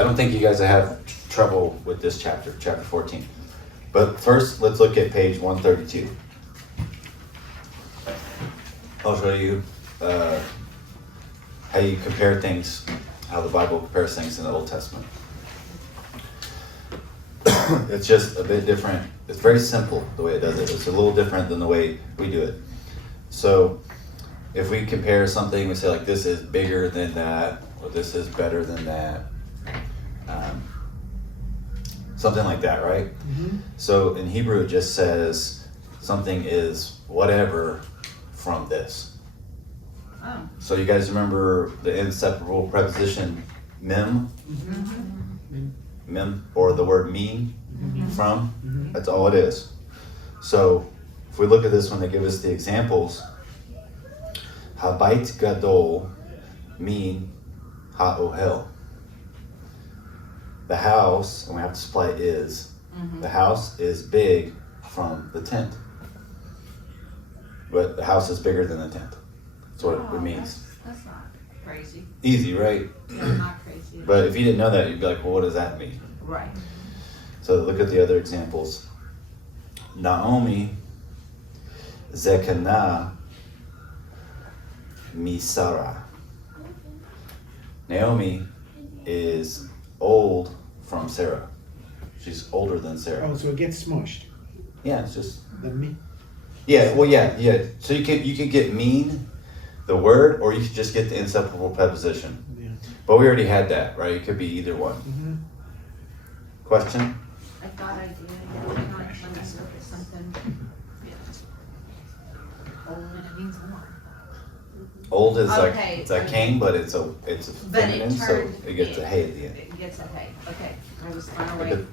I don't think you guys have trouble with this chapter 14. But first, let's look at page 132. I'll show you how you compare things, how the Bible compares things in the Old Testament. It's just a bit different. It's very simple the way it does it. It's a little different than the way we do it. So if we compare something, we say like this is bigger than that, or this is better than that. Something like that, right? Mm-hmm. So in Hebrew it just says something is whatever from this. Oh. So you guys remember the inseparable preposition mem? Mm-hmm. Mem, or the word mean, mm-hmm. from? Mm-hmm. That's all it is. So if we look at this when they give us the examples, Habayit gadol mean ha'ohel. The house, and we have to supply is, mm-hmm. the house is big from the tent. But the house is bigger than the tent. That's what it means. That's not crazy. Easy, right? Yeah, not crazy. But if you didn't know that, you'd be like, well, what does that mean? Right. So look at the other examples. Naomi Zekana Misara. Naomi is old from Sarah. She's older than Sarah. Oh, so it gets smushed. Yeah, it's just The me. yeah. Well, yeah. So you could get mean, the word, or you could just get the inseparable preposition. Yeah. But we already had that, right? It could be either one. Mm-hmm. Question? I thought I did. Let me look at something. Old means more. Old is Okay, like it's a king, but it's a But it feminine, so turned- it gets a yeah. hey at the end. It gets a hey. Okay. I was far away.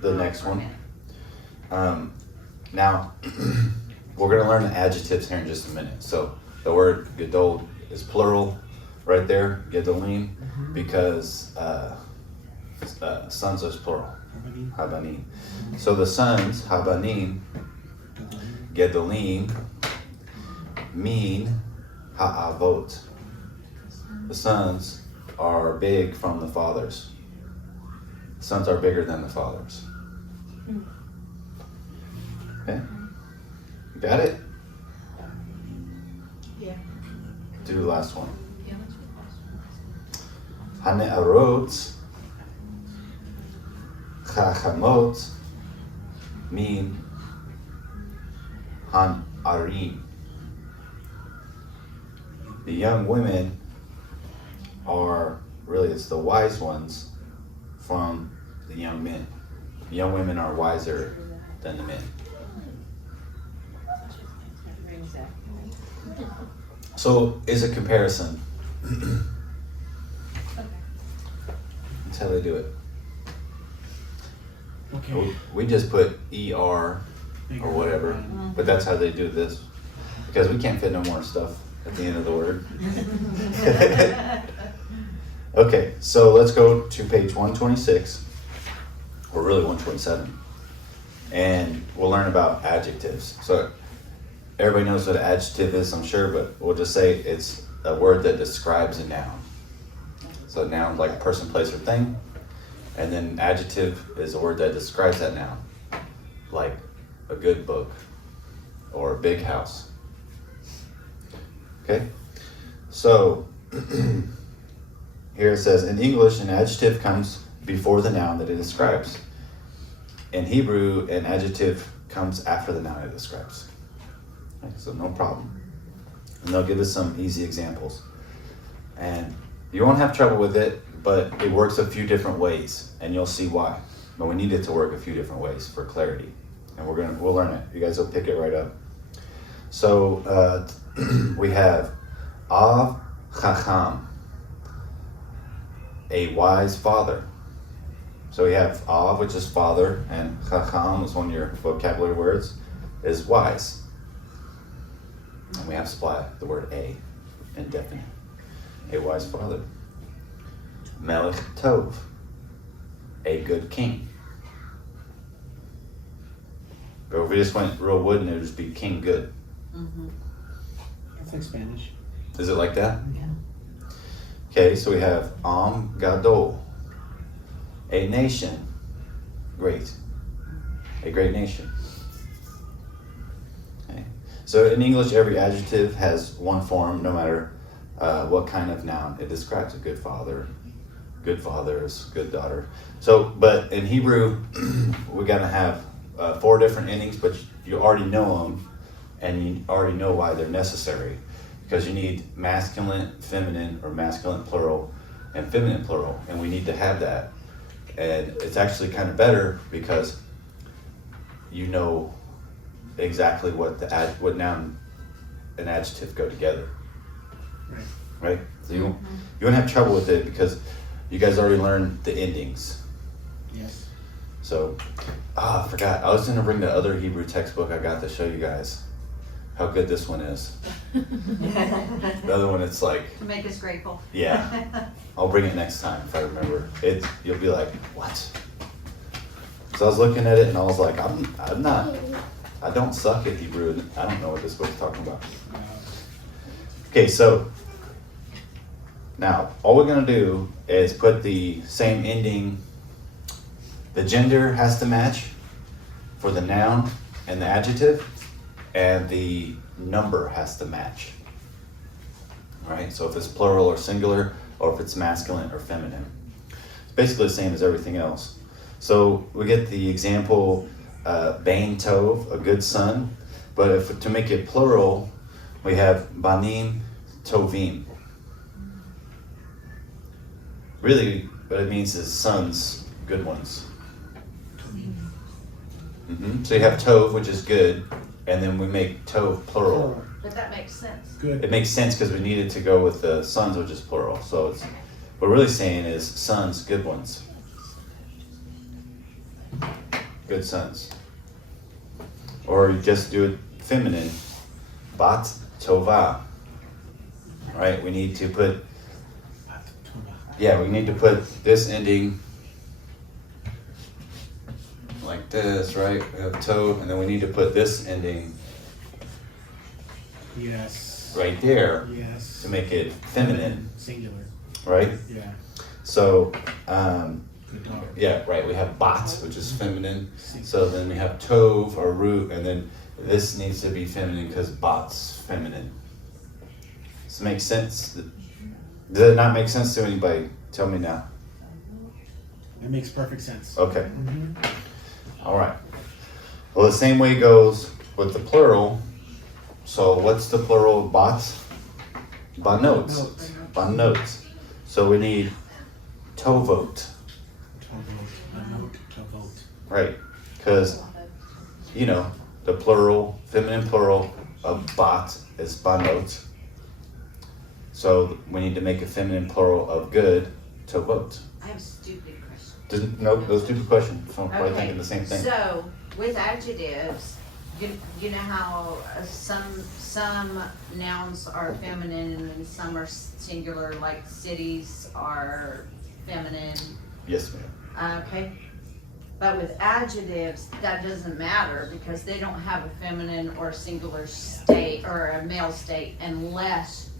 The next one. Now, we're going to learn the adjectives here in just a minute. So the word gadol is plural right there, gedolim, Mm-hmm. because sons is plural, Habanim. habanim. So the sons, habanim, gedolim, mean ha'avot. The sons are big from the fathers. Sons are bigger than the fathers. Okay? Got it? Yeah. Do the last one. Yeah, let's do this. Hane'arot, chachamot, mean han'arim. The young women are, really it's the wise ones from the young men. The young women are wiser than the men. So is a comparison. That's how they do it. Okay. We just put ER or whatever, but that's how they do this. Because we can't fit no more stuff at the end of the word. Okay, so let's go to page 126, or really 127, and we'll learn about adjectives. So everybody knows what an adjective is, I'm sure, but we'll just say it's a word that describes a noun. So noun like person, place, or thing, and then adjective is a word that describes that noun, like a good book or a big house. Okay, so here it says, in English, an adjective comes before the noun that it describes. In Hebrew, an adjective comes after the noun it describes. Okay, so no problem. And they'll give us some easy examples. And you won't have trouble with it, but it works a few different ways, and you'll see why. But we need it to work a few different ways for clarity. And we'll learn it. You guys will pick it right up. So we have Av Chacham, a wise father. So we have Av, which is father, and Chacham is one of your vocabulary words, is wise. And we have to supply the word a, indefinite. A wise father. Melech Tov, a good king. Or if we just went real wooden, it would just be king good. Mm-hmm. That's like Spanish. Is it like that? Yeah. Okay, so we have Gadol, a nation. Great. A great nation. Okay. So in English, every adjective has one form, no matter what kind of noun it describes. A good father, good fathers, good daughter. So, but in Hebrew, we're gonna have 4 different endings, but you already know them, and you already know why they're necessary, because you need masculine, feminine, or masculine plural, and feminine plural, and we need to have that. And it's actually kind of better because you know exactly what noun and adjective go together, Right. right? So you won't have trouble with it because you guys already learned the endings. Yes. So, I forgot. I was gonna bring the other Hebrew textbook I got to show you guys how good this one is. The other one, it's like, To make us grateful. yeah. I'll bring it next time if I remember. You'll be like, what? So I was looking at it and I was like, I don't suck at Hebrew. I don't know what this book's talking about. Okay, so now all we're gonna do is put the same ending. The gender has to match for the noun and the adjective, and the number has to match. All right, so if it's plural or singular, or if it's masculine or feminine. It's basically the same as everything else. So we get the example, Bain Tov, a good son, but to make it plural, we have Banim Tovim. Really, what it means is sons, good ones. So you have Tov, which is good, and then we make Tov plural. But that makes sense. Good. It makes sense because we needed to go with the sons, which is plural. So it's, what we're really saying is sons, good ones. Good sons. Or you just do it feminine, Bat Tova. Right? We need to put, we need to put this ending like this, right? We have Tov, and then we need to put this ending Yes. right there Yes. to make it feminine, Singular. right? Yeah. So, Good dog. yeah, right, we have bat, which is feminine. So then we have tov or root, and then this needs to be feminine because bat's feminine. Does it make sense? Does it not make sense to anybody? Tell me now. It makes perfect sense. Okay, Mhm. all right. Well, the same way goes with the plural. So what's the plural of bat? Banot. Notes. Banot. So we need tovot. A note to vote. Right, because, the plural, feminine plural of bat is banot. So we need to make a feminine plural of good, tovot. I have a stupid question. Those stupid questions, so I'm probably thinking the same thing. So with adjectives, you know how some nouns are feminine and some are singular, like cities are feminine. Yes, ma'am. Okay. But with adjectives, that doesn't matter because they don't have a feminine or singular state or a male state unless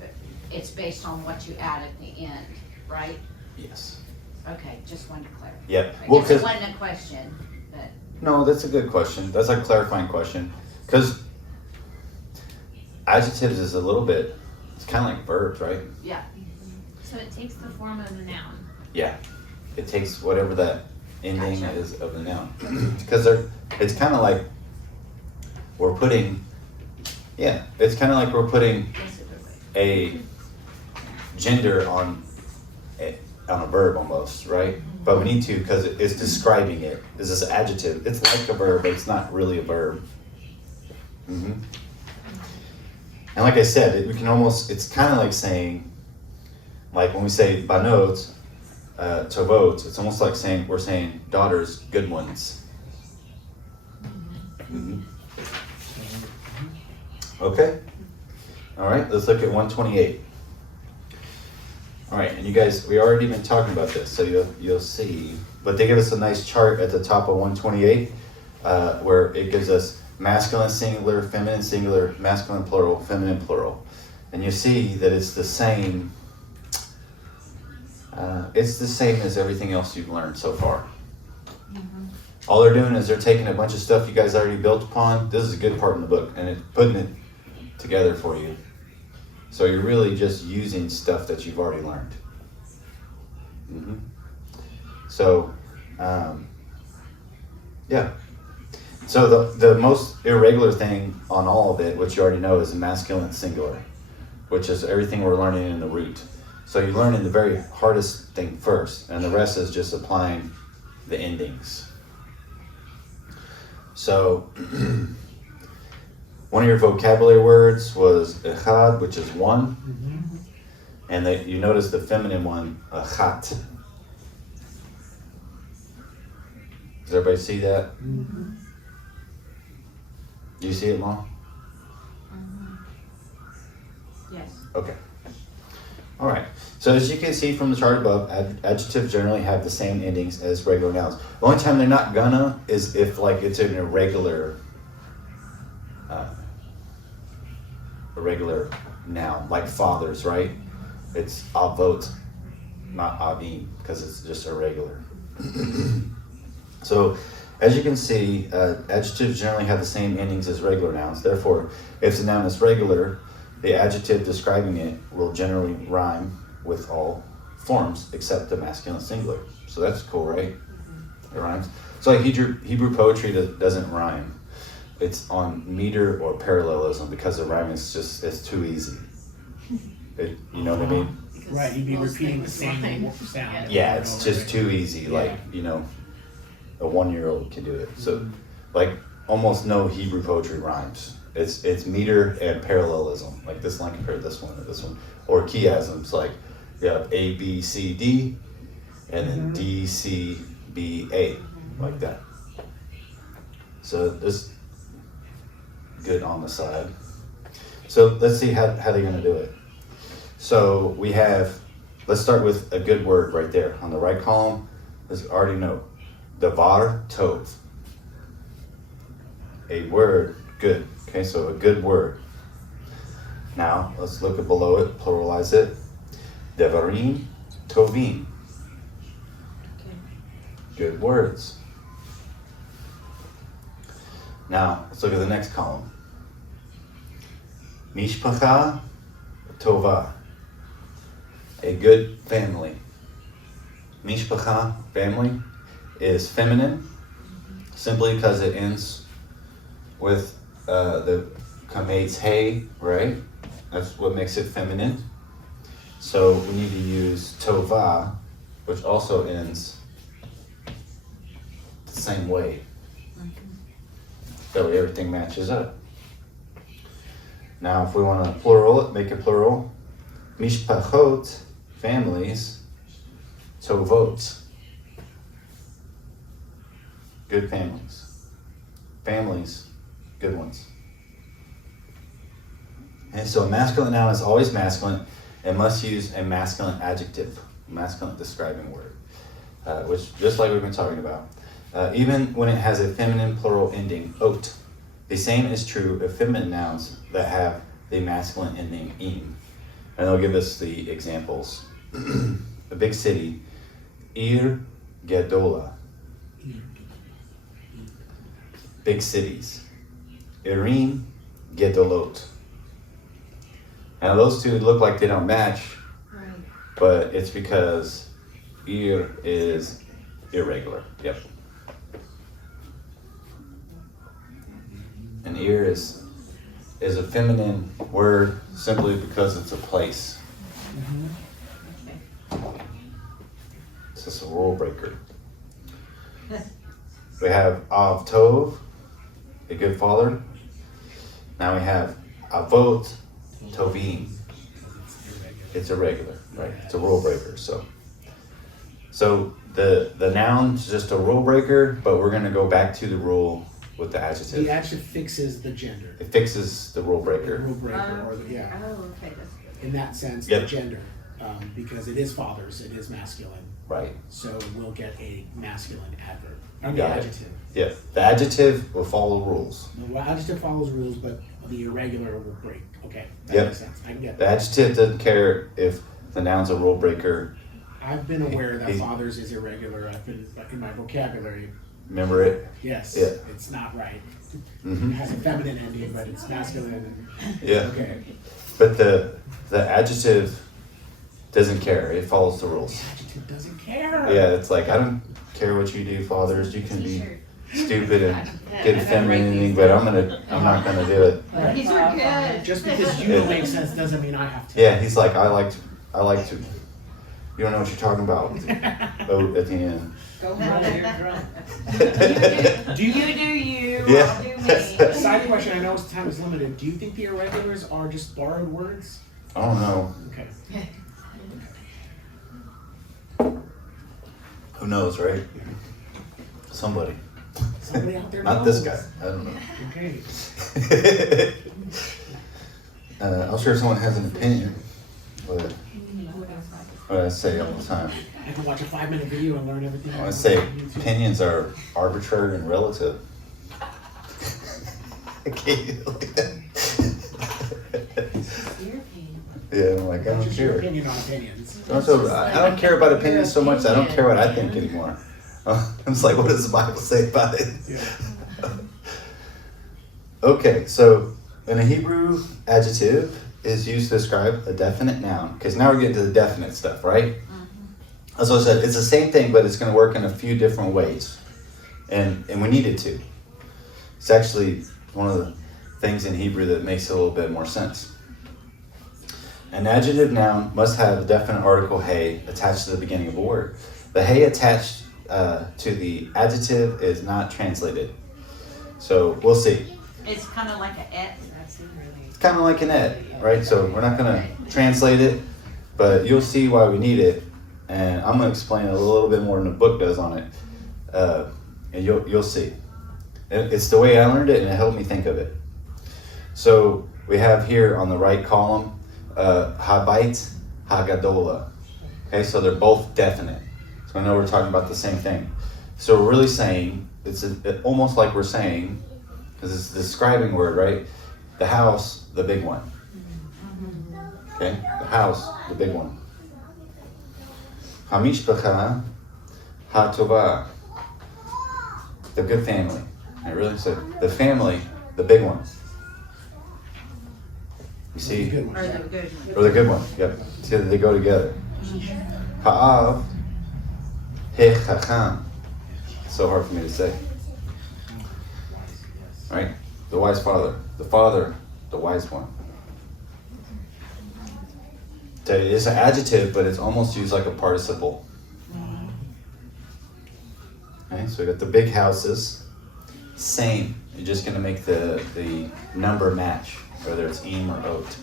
it's based on what you add at the end, right? Yes. Okay, just wanted to clarify. Yeah, I well, guess it because, wasn't a question, but no, that's a good question. That's a clarifying question. Because adjectives is a little bit, it's kind of like verbs, right? yeah. So it takes the form of a noun. Yeah. It takes whatever that ending Gotcha. is of the noun. Because it's kind of like we're putting, it's kind of like we're putting Yes, it would. a gender on a verb almost, right? But we need to because it's describing it. It's this adjective. It's like a verb, but it's not really a verb. And like I said, we can almost. It's kind of like saying, like when we say banot, tovot. It's almost like saying we're saying daughters, good ones. Okay. All right. Let's look at 128. All right, and you guys, we already been talking about this, so you'll see. But they give us a nice chart at the top of 128, where it gives us masculine singular, masculine plural, feminine plural, and you see that it's the same It's the same as everything else you've learned so far. All they're doing is they're taking a bunch of stuff you guys already built upon. This is a good part in the book, and it's putting it together for you. So you're really just using stuff that you've already learned. So, yeah. So the most irregular thing on all of it, which you already know, is the masculine singular, which is everything we're learning in the root. So you're learning the very hardest thing first, and the rest is just applying the endings. So, one of your vocabulary words was echad, which is one, and you notice the feminine one, achat. Does everybody see that? Do you see it, Mom? Yes. Okay. All right. So as you can see from the chart above, adjectives generally have the same endings as regular nouns. The only time they're not gonna is if like it's an irregular noun, like fathers, right? It's avot, not avim, because it's just irregular. So as you can see, adjectives generally have the same endings as regular nouns. Therefore, if the noun is regular, the adjective describing it will generally rhyme with all forms except the masculine singular. So that's cool, right? It rhymes. So like Hebrew poetry doesn't rhyme. It's on meter or parallelism because the rhyme is just, it's too easy. You know what I mean? Right, you'd be Most repeating the things same rhyme. sound. Yeah, over it's and just over too again. easy. Yeah. Like, you know, a 1-year-old can do it. So like almost no Hebrew poetry rhymes. It's meter and parallelism. Like this line compared to this one or this one. Or chiasms, like you have A, B, C, D, and then D, C, B, A, like that. So this good on the side. So let's see how they're gonna do it. So we have, let's start with a good word right there. On the right column, let's already know, davar tov. A word, good. Okay, so a good word. Now, let's look at below it, pluralize it. Devarim tovim. Good words. Now, let's look at the next column. Mishpacha tova. A good family. Mishpacha, family, is feminine simply because it ends with the kametz hey, right? That's what makes it feminine. So we need to use tova, which also ends the same way. That way everything matches up. Now if we want to plural it, make it plural. Mishpachot, families, tovot. Good families. Families, good ones. And so a masculine noun is always masculine and must use a masculine adjective, masculine describing word, which just like we've been talking about. Even when it has a feminine plural ending, ot. The same is true of feminine nouns that have the masculine ending im. And they'll give us the examples. A big city, Ir Gedola. Big cities, Irim Gedolot. Now those two look like they don't match, Right. but it's because Ir is irregular. Yep. And Ir is a feminine word simply because it's a place. It's just a rule breaker. We have Av Tov, a good father. Now we have Avot Tovim. It's irregular, right? It's a rule breaker. So the noun's just a rule breaker, but we're gonna go back to the rule with the adjective. The adjective fixes the gender. It fixes the rule The breaker. rule breaker, or the, yeah. Oh, okay, that's good. In that sense, Yep. the gender, because it is fathers, it is masculine, Right. so we'll get a masculine adverb. You Or the got it. adjective. Yeah. The adjective will follow rules. The adjective follows rules, but the irregular will break. Okay, that Yep. makes sense. I can get The that. adjective doesn't care if the noun's a rule breaker. I've been aware that He's- fathers is irregular. I've been, like, in my vocabulary, Remember it? yes, Yeah. it's not right. It Hmm. has a feminine ending, but it's masculine and, Yeah. okay. But the adjective doesn't care. It follows the rules. The adjective doesn't care. Yeah, it's like, I don't care what you do, fathers. You can be stupid and get feminine, but I'm not gonna do it. Right. These are good. Just because you don't make sense doesn't mean I have to. Yeah, he's like, I like to. You don't know what you're talking about. Oh, at the end. Go run, you're drunk. Do you You do you, Yeah. I'll do me. Side question, I know time is limited. Do you think the irregulars are just borrowed words? I don't know. Okay. Who knows, right? Somebody. Somebody out there Not this knows. guy. I don't know. Okay. I'm sure someone has an opinion. But what I say all the time. I can watch a 5-minute video and learn everything. I say opinions are arbitrary and relative. I can't look at that. Yeah, I'm like, I That's don't just your care. opinion on opinions. I don't care about opinions so much. I don't care what I think anymore. I'm just like, what does the Bible say about it? Yeah. Okay, so in a Hebrew, adjective is used to describe a definite noun. Because now we're getting to the definite stuff, right? As I said, it's the same thing, but it's going to work in a few different ways. And we need it to. It's actually one of the things in Hebrew that makes a little bit more sense. An adjective noun must have a definite article hey attached to the beginning of a word. The hey attached to the adjective is not translated. So we'll see. It's kind of like a et. It's kind of like an et, right? So we're not going to translate it, but you'll see why we need it. And I'm going to explain it a little bit more than the book does on it. And you'll see. It's the way I learned it, and it helped me think of it. So we have here on the right column, Habait, Hagadola. Okay, so they're both definite. So I know we're talking about the same thing. So we're really saying, it's almost like we're saying, because it's a describing word, right? The house, the big one. Okay, the house, the big one. Hamishpacha, Hatova, the good family. I really said the family, the big one. You see, Good one. Or the good one. or the good one. Yep, see, they go together. Ha'av, Hechacham. So hard for me to say. Right? The wise father. The father, the wise one. It's an adjective, but it's almost used like a participle. Okay, so we got the big houses. Same. You're just going to make the number match, whether it's im or ot.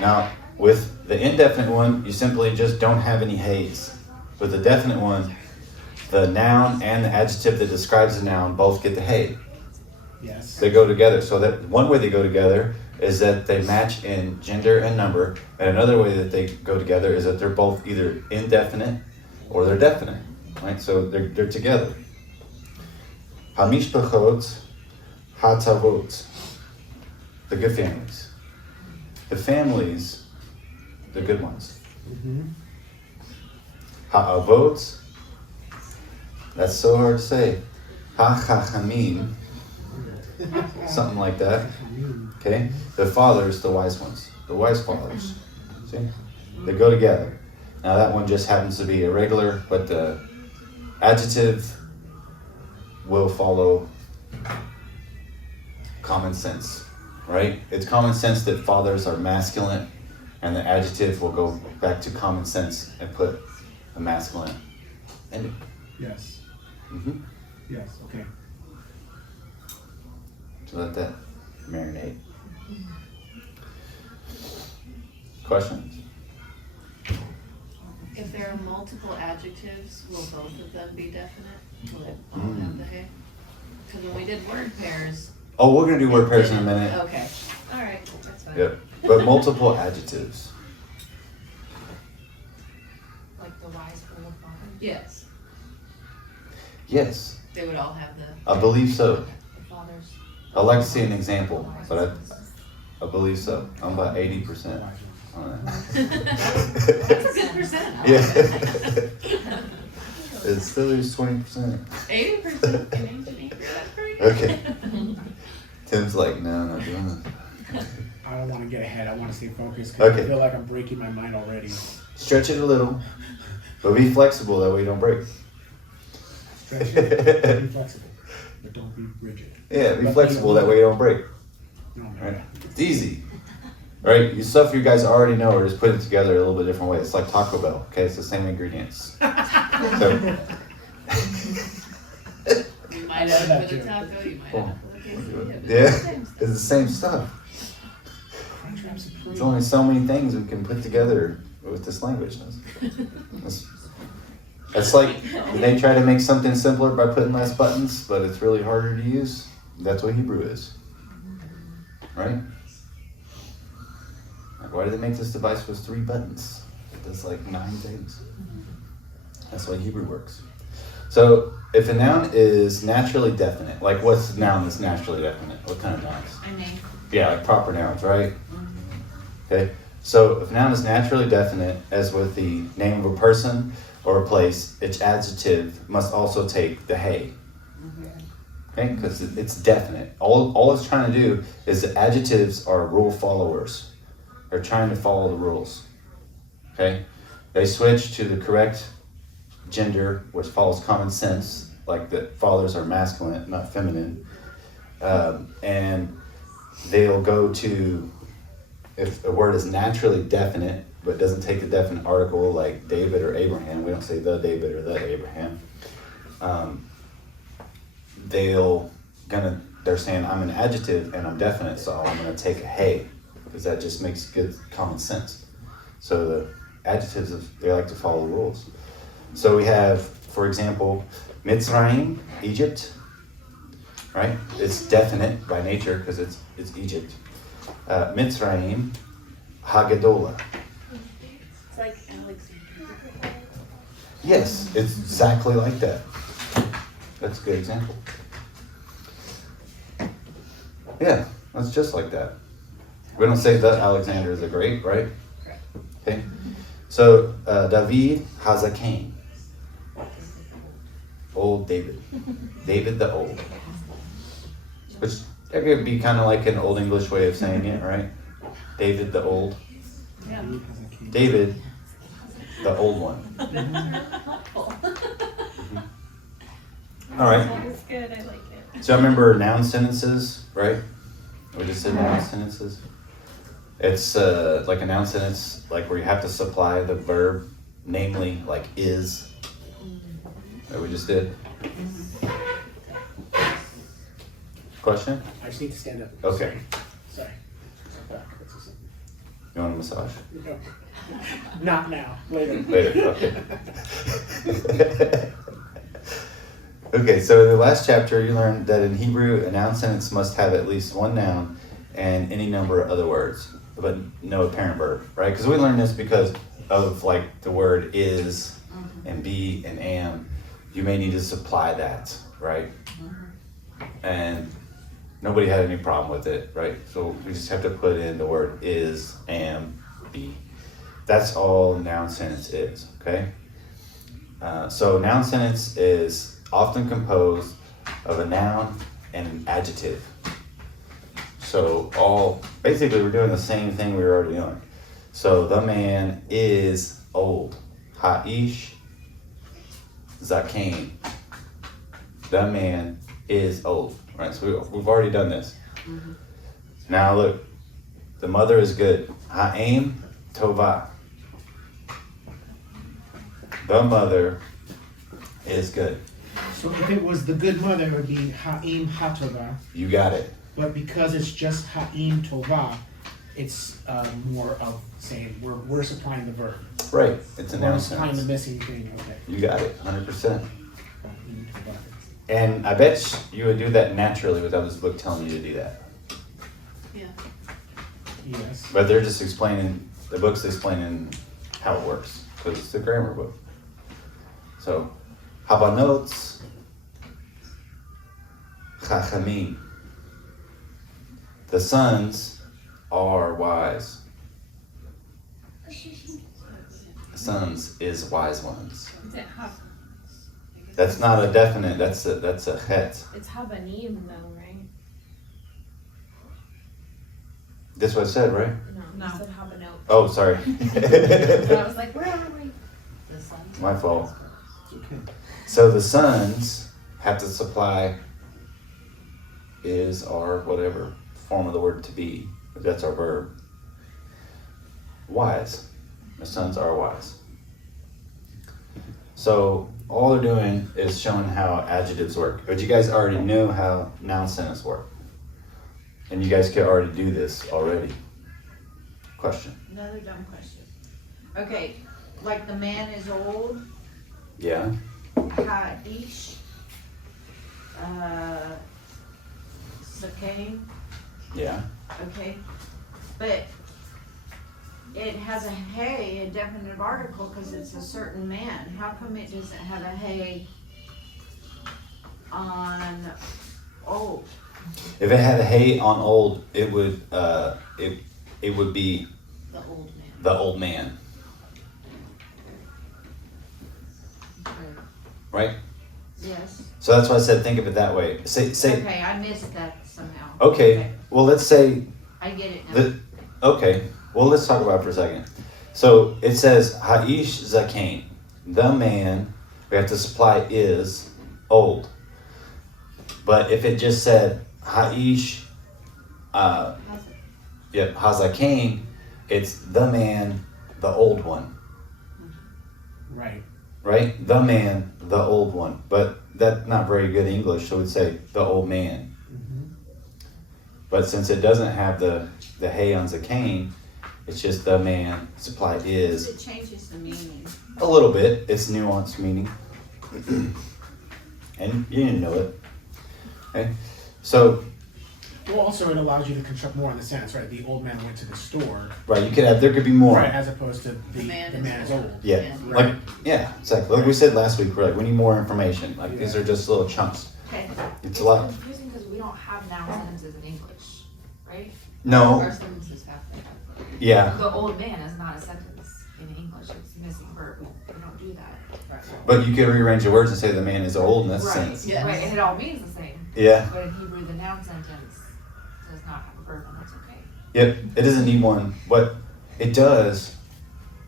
Now, with the indefinite one, you simply just don't have any hays. With the definite one, the noun and the adjective that describes the noun both get the hay. Yes. They go together. So that one way they go together is that they match in gender and number, and another way that they go together is that they're both either indefinite or they're definite. Right? So they're together. Hamishpachot, Hatavot, the good families. The families, the good ones. Mm-hmm. Ha'avot, that's so hard to say. Ha'chachamim, something like that. Okay? The fathers, the wise ones. The wise fathers. See? They go together. Now that one just happens to be irregular, but the adjective will follow common sense. Right? It's common sense that fathers are masculine, and the adjective will go back to common sense and put a masculine ending. Yes. Mm-hmm. Yes. Okay. So let that marinate. Questions? If there are multiple adjectives, will both of them be definite? Will it all have the hay? Because when we did word pairs. Oh, we're gonna do word pairs in a minute. Okay, all right, that's fine. Yep. But multiple adjectives. Like the wise for the father. Yes, Yes, they would all have the. I believe so. The father's. I'd like to see an example, but I believe so. I'm about 80%. That's a good percent. I like Yeah. it. It still leaves 20%. 80% in ancient Hebrew, that's pretty good. Okay. Tim's like, no, I'm not doing that. I don't want to get ahead. I want to stay focused because Okay. I feel like I'm breaking my mind already. Stretch it a little, but be flexible, that way you don't break. Stretch it, be flexible, but don't be rigid. Yeah, be flexible, that way you don't break. No, man. Right? It's easy. Right? You stuff you guys already know, or just put it together a little bit different way. It's like Taco Bell, okay? It's the same ingredients. So, You might have it with a taco, you might have it with a quesadilla, but yeah, it's the same stuff. it's the same stuff. Crunchwrap Supreme. There's only so many things we can put together with this language. It's like they try to make something simpler by putting less buttons, but it's really harder to use. That's what Hebrew is. Right? Like, why did they make this device with 3 buttons? It does like 9 things. That's why Hebrew works. So, if a noun is naturally definite, like what's a noun that's naturally definite? What kind of nouns? A name. Yeah, like proper nouns, right? Okay. So if a noun is naturally definite, as with the name of a person or a place, its adjective must also take the hey. Okay, because it's definite. All it's trying to do is the adjectives are rule followers. They're trying to follow the rules. Okay? They switch to the correct gender, which follows common sense, like that fathers are masculine, not feminine. And they'll go to, if a word is naturally definite, but doesn't take the definite article, like David or Abraham, we don't say the David or the Abraham. They're saying I'm an adjective and I'm definite, so I'm gonna take a hey, because that just makes good common sense. So the adjectives, they like to follow the rules. So we have, for example, Mitzrayim, Egypt, right? It's definite by nature because it's Egypt. Mitzrayim, Haggadolah. It's like Alexander. Yes, it's exactly like that. That's a good example. Yeah, that's just like that. We don't say the Alexander the Great, right? Okay. So David Hazaken. Old David. David the Old. Which that could be kind of like an Old English way of saying it, right? David the Old. Yeah. David, the old one. All right. That's good, I like it. So I remember noun sentences, right? We just said noun sentences. It's like a noun sentence, like where you have to supply the verb, namely like is, that we just did. Question? I just need to stand up. Okay. Sorry. Back. That's just- You want a massage? No. Not now. Later. Later, okay. Okay, so in the last chapter you learned that in Hebrew a noun sentence must have at least one noun and any number of other words, but no apparent verb, right? Because we learned this because of like the word is and be and am. You may need to supply that, right? And nobody had any problem with it, right? So we just have to put in the word is, am, be. That's all a noun sentence is, okay? So noun sentence is often composed of a noun and an adjective. So basically we're doing the same thing we were already doing. So the man is old. Ha'ish Zakein. The man is old. Right, so we've already done this. Now look, the mother is good. Ha'im Tova. The mother is good. So if it was the good mother, it would be Ha'im Hatova. You got it. But because it's just Ha'im Tova, it's more of saying we're supplying the verb. Right. It's a We're noun supplying the sentence. missing thing. Okay. You got it, 100%. Ha'im Tova. And I bet you would do that naturally without this book telling you to do that. Yeah. Yes. But they're just explaining, the book's explaining how it works, because it's a grammar book. So, Habanot Chachamim. The sons are wise. Sons is wise ones. Is it That's not a definite, that's a het. it's Habanim though, right? That's what I said, right? No, you said Habanot. Oh, sorry. So I was like, where are we? The sons. My fault. It's okay. So the sons have to supply is or whatever form of the word to be, if that's our verb. Wise. The sons are wise. So all they're doing is showing how adjectives work. But you guys already know how noun sentences work. And you guys could already do this already. Question. Another dumb question. Okay, like the man is old, Yeah? Ha'ish, Zakein, Yeah? okay? But it has a hey, a definite article, because it's a certain man. How come it doesn't have a hey on old? If it had a hey on old, it would it would be The old man. the old man. Right? Yes. So that's why I said think of it that way. Say Okay, I missed that somehow. okay. Well, let's say I get it now. the okay. Well, let's talk about it for a second. So it says Ha'ish Zakein, the man. We have to supply is old. But if it just said Ha'ish, Hazakein, it's the man, the old one. Right. Right? The man, the old one. But that's not very good English, so we'd say the old man. Mm-hmm. But since it doesn't have the hey on Zakein, it's just the man, supply is. It changes the meaning. A little bit. It's nuanced meaning. And you didn't know it. Okay? So, Well, also it allows you to construct more in the sentence, right? The old man went to the store, right, you could have, there could be more. right, as opposed to the man is old. Yeah, Yeah. like, yeah, exactly. Like we said last week, we're like, we need more information. Like, these are just little chunks. Okay. It's a lot. confusing because we don't have noun sentences in English, right? No, Our sentences have that. yeah, The old man is not a sentence in English, it's missing verb, we don't do that. but you could rearrange the words and say the man is old in that Right, sense. Yes. right, and it all means the same, Yeah, but in Hebrew, the noun sentence does not have a verb, and that's okay. yep, it doesn't need one, but it does,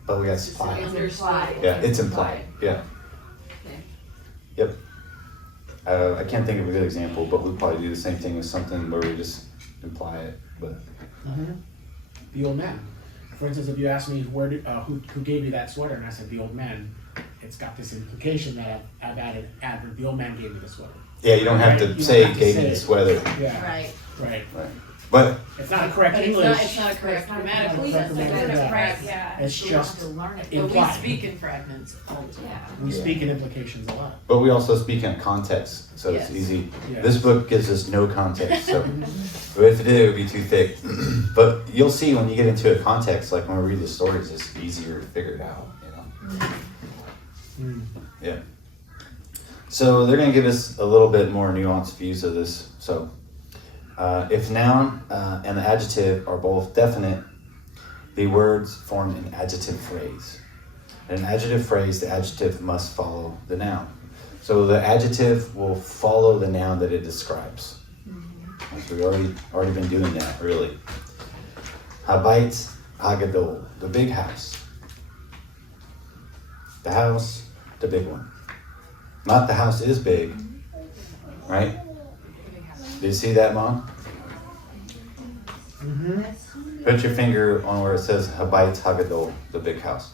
but we got supply. It's implied. Yeah, it's implied, yeah. Okay. Yep. I can't think of a good example, but we probably do the same thing with something where we just imply it, but. Mm-hmm. The old man. For instance, if you ask me who gave you that sweater, and I said the old man, it's got this implication that I've added adverb. The old man gave me the sweater. Yeah, you don't have Right, to you say don't have to gave say me the it. sweater. Yeah. Right. Right. But It's not a correct But English. it's not a correct grammatical Correct sense. grammatical, It's yeah. correct. Yeah. It's So we don't just have to learn it. But we implied. speak in fragments all the time. Yeah. We Yeah. speak in implications a lot. we also speak in context, so it's Yes. easy. Yeah. This book gives us no context, so if it did, it would be too thick. But you'll see when you get into a context, like when we read the stories, it's easier to figure it out, you know? Mm. Yeah. So they're going to give us a little bit more nuanced views of this. So if noun and the adjective are both definite, the words form an adjective phrase. In an adjective phrase, the adjective must follow the noun. So the adjective will follow the noun that it describes. So we've already been doing that, really. Habayit Hagadol, the big house. The house, the big one. Not the house is big, right? Do you see that, Mom? Mm-hmm. Put your finger on where it says Habayit Hagadol, the big house.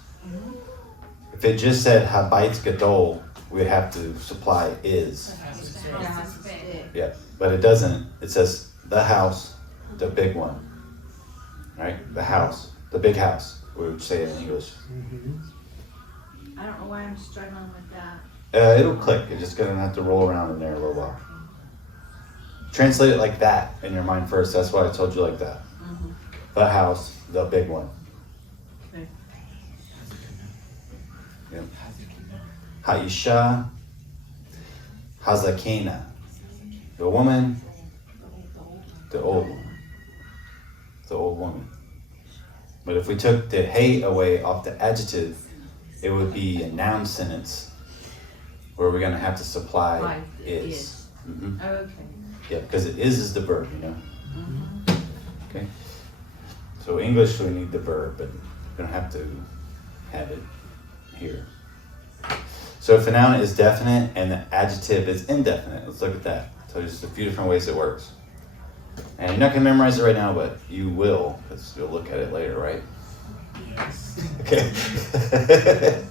If it just said Habayit Gadol, we'd have to supply is. Yeah. Yeah, but it doesn't. It says the house, the big one. Right? The house, the big house, we would say it in English. Mm-hmm. I don't know why I'm struggling with that. It'll click. You're just gonna have to roll around in there a little while. Translate it like that in your mind first. That's why I told you like that. Mhm. The house, the big one. Okay. Yep. Haisha, Hazakena. The woman, the old one. The old woman. But if we took the hey away off the adjective, it would be a noun sentence where we're gonna have to supply Like is. Mhm. Okay. Yeah, because it is the verb, you know? Okay. So English, we need the verb, but we don't have to have it here. So if the noun is definite and the adjective is indefinite, let's look at that. So there's a few different ways it works. And you're not gonna memorize it right now, but you will, because you'll look at it later, right? Yes. Okay.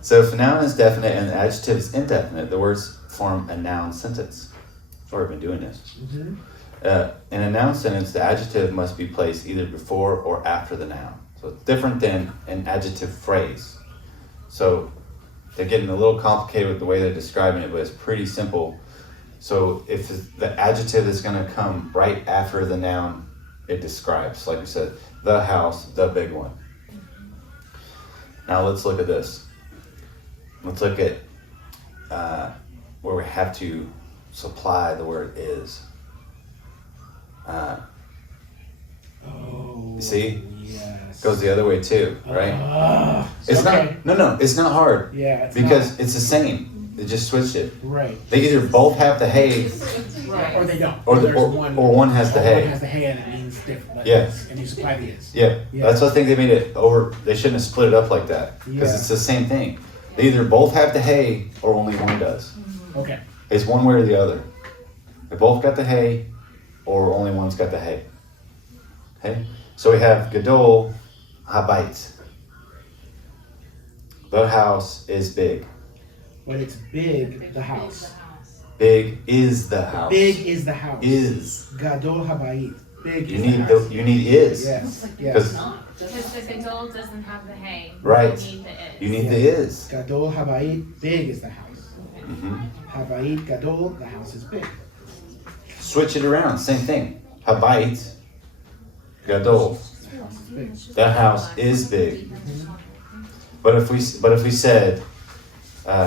So if a noun is definite and the adjective is indefinite, the words form a noun sentence. I've already been doing this. Mhm. In a noun sentence, the adjective must be placed either before or after the noun. So it's different than an adjective phrase. So they're getting a little complicated with the way they're describing it, but it's pretty simple. So if the adjective is going to come right after the noun it describes, like you said, the house, the big one. Now let's look at this. Let's look at where we have to supply the word is. Oh. See? Yes. Goes the other way too, right? It's okay. not, it's not hard Yeah. It's because it's the same. They just switched it. not. Right. They either both have the hay Or they don't. or, there's or one has the or one hay. has the hay and it means different. Like Yeah. this, and you supply the is. Yeah, Yeah. that's what I think they made it over. They shouldn't have split it up like that because Yeah. it's the same thing. They either both have the hay or only one does. Okay. It's one way or the other. They both got the hay or only one's got the hay. Okay? So we have Gadol Habayit. The house is big. But it's big, the house. Big is the house. Big is the house. Is. Gadol habayit. Big You is need the house. you need is. Yes. Because Yes. Because the gadol doesn't have the hay. Right. You need the is. you need the is. Gadol habayit. Big is the house. hmm Habayit gadol. The house is big. Switch it around. Same thing. Habayit. Gadol. The house is big. The house is big. But if we said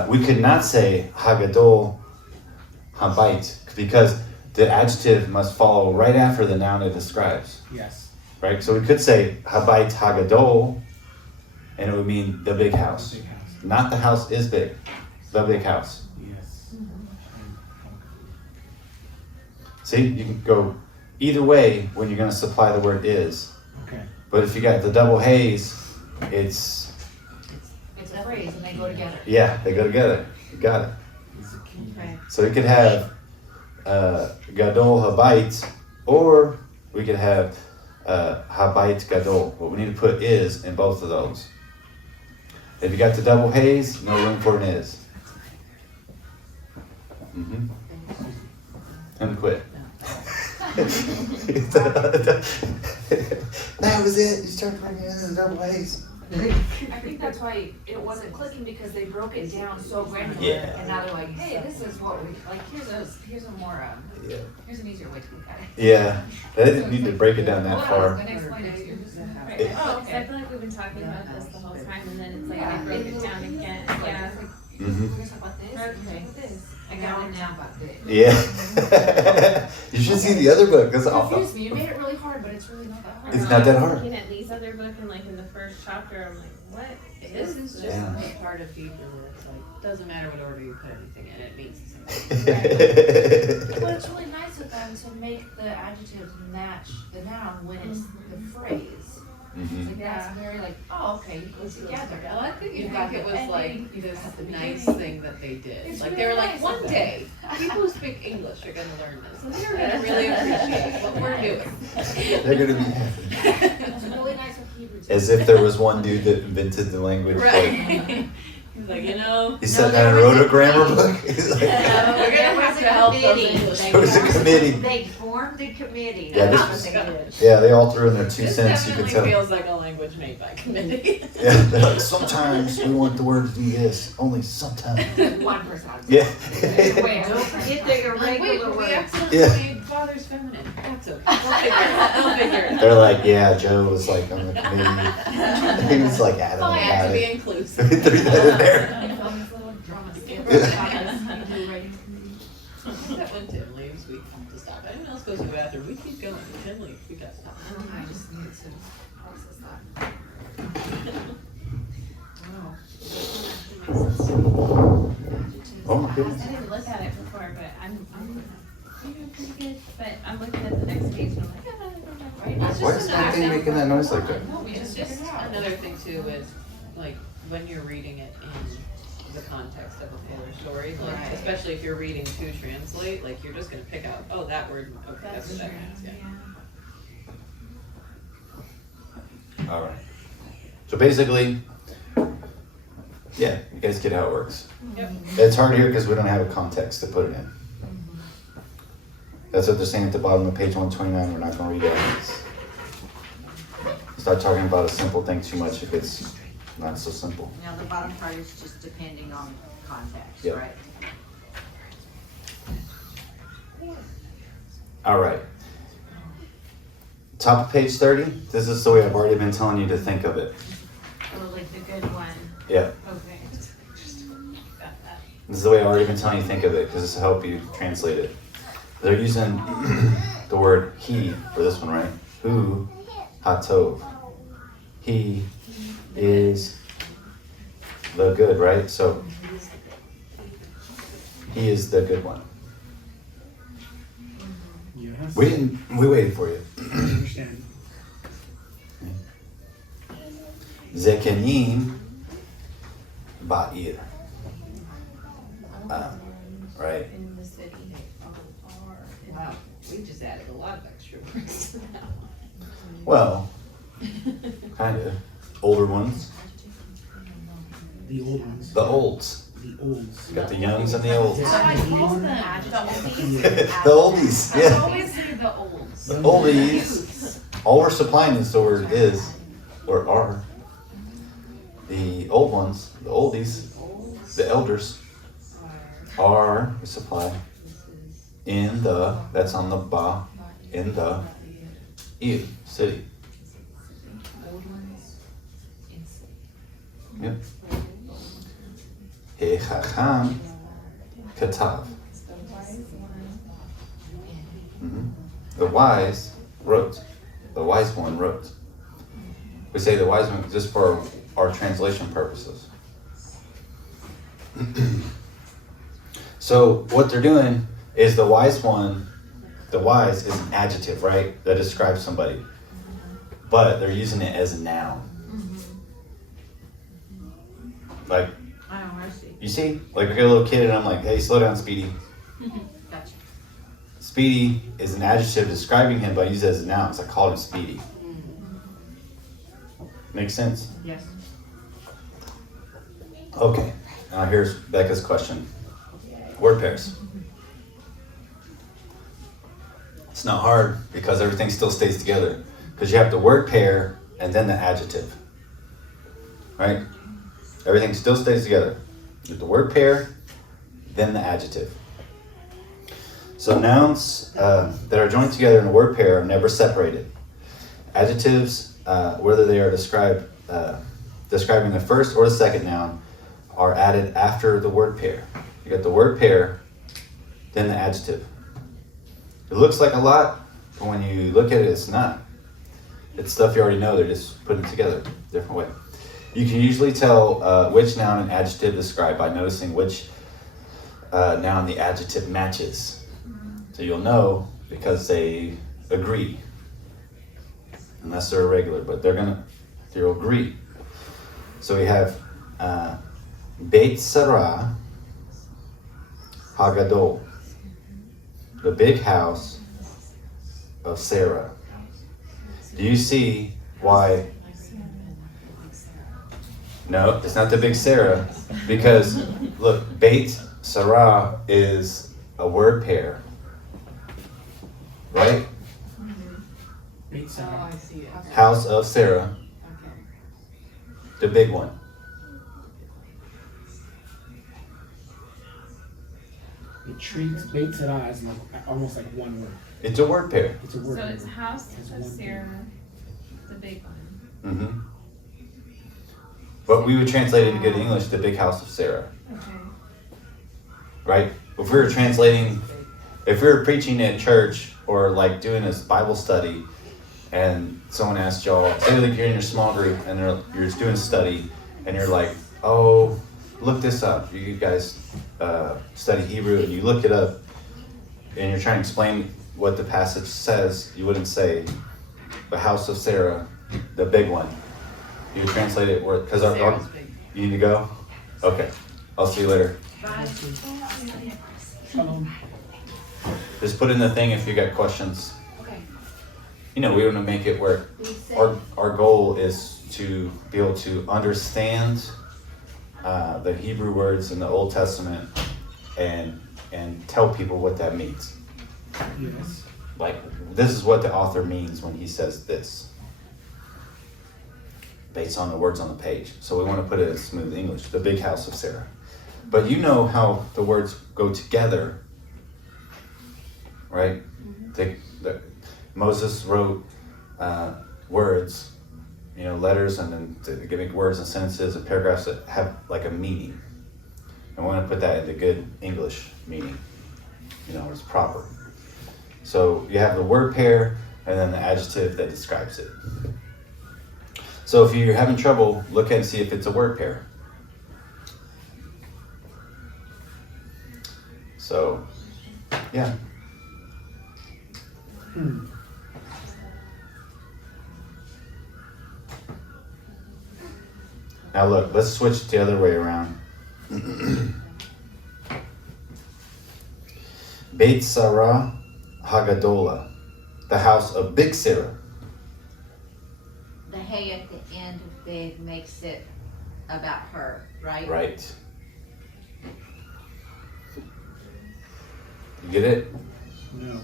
we could not say Hagadol Habayit because the adjective must follow right after the noun it describes, Yes. right? So we could say Habayit Hagadol, and it would mean the big house. Big house. Not the house is big, the big house. Yes. See, you can go either way when you're going to supply the word is. Okay. But if you got the double haze, it's It's a phrase and they go together. yeah, they go together. You got it. This is a key. Okay. So we could have Gadol Habayit, or we could have Habayit Gadol. What we need to put is in both of those. If you got the double haze, no room for an is. Mm-hmm. Time to quit. That was it. You started bringing in the double haze. I think that's why it wasn't clicking because they broke it down so granular. Yeah. And now they're like, hey, this is what we, like, here's a more, Yeah. here's an easier way to look at it. Yeah. They didn't need to break it down that Hold on, I was far. gonna explain it to you. Right. Yeah. Oh, because I feel like we've been talking about this the whole time, and then it's like Yeah. they broke it down again. Yeah. Mhm. We're gonna talk about this, we're gonna Okay. talk about this. I got it now about this. Yeah. You should see the other book. That's It awful. confused me, you made it really hard, but it's really not that hard. It's I not that was hard. Looking at Lee's other book, and like in the first chapter, I'm like, what This is just Yeah. a part of Hebrew where it's like, doesn't matter what order you put everything in, it means the same thing. But it's really nice of them to make the adjectives match the noun when it's the phrase. It's Mhm. like, that's very like, oh, okay, you go together. Well, I think you You've think got it the was ending like this at the nice beginning. thing that they did. It's Like really they were nice like, of one them. day, people who speak English are gonna learn this, and they're gonna really appreciate what we're doing. They're gonna be It's really nice of Hebrew too. as if there was one dude that invented the language. Like, Right. He's like, you know, he sat there down and wrote was a grammar book. He's like, we're gonna have to help those English. There was a committee. They formed a committee. Yeah, That's this- what they did. yeah, they all threw in their 2 This cents. You could definitely tell. feels like a language made by committee. Yeah, they're like, sometimes we want the word to do this. Only sometimes. One person. Yeah. Don't forget the Like, wait, irregular we words. accidentally Yeah. made father's feminine. That's okay. We'll figure it out. They're like, yeah, Joe was like on the committee. He was like adamant Fine, about to be it. inclusive. He threw that in there. I found this little drama skit. That one Tim leaves, we have to stop. Anyone else goes to the bathroom, we keep going. Tim leaves, we gotta stop. I just need to process that. Wow. Oh my goodness. I didn't look at it before, but I'm doing pretty good. But I'm looking at the next page and I'm like, I don't know. Right? It's Why just is another that thing thing. making that noise like that? No, it's just another thing too with, like, when you're reading it in the context of a fuller story, like, Right. especially if you're reading to translate, like, you're just gonna pick out, oh, that word, okay, that's what that means, yeah. All right. So basically, yeah, you guys get how it works. Yep. It's hard here because we don't have a context to put it in. That's what they're saying at the bottom of page 129. We're not going to read that. Start talking about a simple thing too much if it's not so simple. You know, the bottom part is just depending on context, Yep. right? All right. Top of page 30. This is the way I've already been telling you to think of it. Oh, like the good one. Yeah. Okay. Got that. This is the way I've already been telling you to think of it because this will help you translate it. They're using the word he for this one, right? Hu hatov. He is the good, right? So he is the good one. Yes. We waited for you. I understand. Zekenim ba'ir. Right? In the city, Wow, we just added a lot of extra words to that one. Well, kind of. Older ones. The old ones. The olds. The olds. You got the youngs and the olds. That's what I call them, the The oldies, oldies. I yeah. always say the olds. The oldies. All we're supplying is the word is, or are. The old ones, the oldies, the elders, are, we supply, in the, that's on the ba, in the, ir, city. Yep. He chacham katav. Mhm. The wise wrote. The wise one wrote. We say the wise one just for our translation purposes. So what they're doing is the wise one, the wise is an adjective, right? That describes somebody. But they're using it as a noun. Like, Oh, I see. you see? Like I get a little kid and I'm like, hey, slow down, Speedy. Gotcha. Speedy is an adjective describing him, but I use it as a noun, so I call him Speedy. Makes sense? Yes. Okay, now here's Becca's question. Word pairs. It's not hard because everything still stays together. Because you have the word pair and then the adjective. Right? Everything still stays together. You have the word pair, then the adjective. So nouns that are joined together in a word pair are never separated. Adjectives, whether they are describing the first or the second noun, are added after the word pair. You got the word pair, then the adjective. It looks like a lot, but when you look at it, it's not. It's stuff you already know, they're just putting it together a different way. You can usually tell which noun and adjective describe by noticing which noun the adjective matches. So you'll know because they agree. Unless they're irregular, but they'll agree. So we have Beit Sarah Hagadol, the big house of Sarah. Do you see why? No, it's not the big Sarah, because look, Beit Sarah is a word pair, right? Beit Oh, Sarah. I see it. House of Sarah, Okay. the big one. It treats Beit Sarah as like almost like one word. It's a word pair. It's a word. So it's House It's of one Sarah, the big one. Mm-hmm. But we would translate it in good English, the big house of Sarah, Okay. right? If we were translating if we were preaching at church or like doing this Bible study and someone asked y'all, say like you're in your small group and you're just doing a study and you're like, oh, look this up. You guys study Hebrew and you look it up and you're trying to explain what the passage says, you wouldn't say the house of Sarah, the big one. You would translate it where, because Sarah's big. you need to go? Okay, I'll see you later. Shalom. Just put in the thing if you got questions. Okay. You know, we want to make it where We said, our goal is to be able to understand the Hebrew words in the Old Testament and tell people what that means. Yes. Like, this is what the author means when he says this, based on the words on the page. So we want to put it in smooth English, the big house of Sarah. But you know how the words go together, right? Moses wrote words, you know, letters, and then to make words and sentences and paragraphs that have like a meaning. And we want to put that into good English meaning, you know, it's proper. So you have the word pair and then the adjective that describes it. So if you're having trouble, look at and see if it's a word pair. So, yeah. Now look, let's switch the other way around. Beit Sarah Hagadola, the house of Big Sarah. The hay at the end of big makes it about her, right? Right. You get it? No.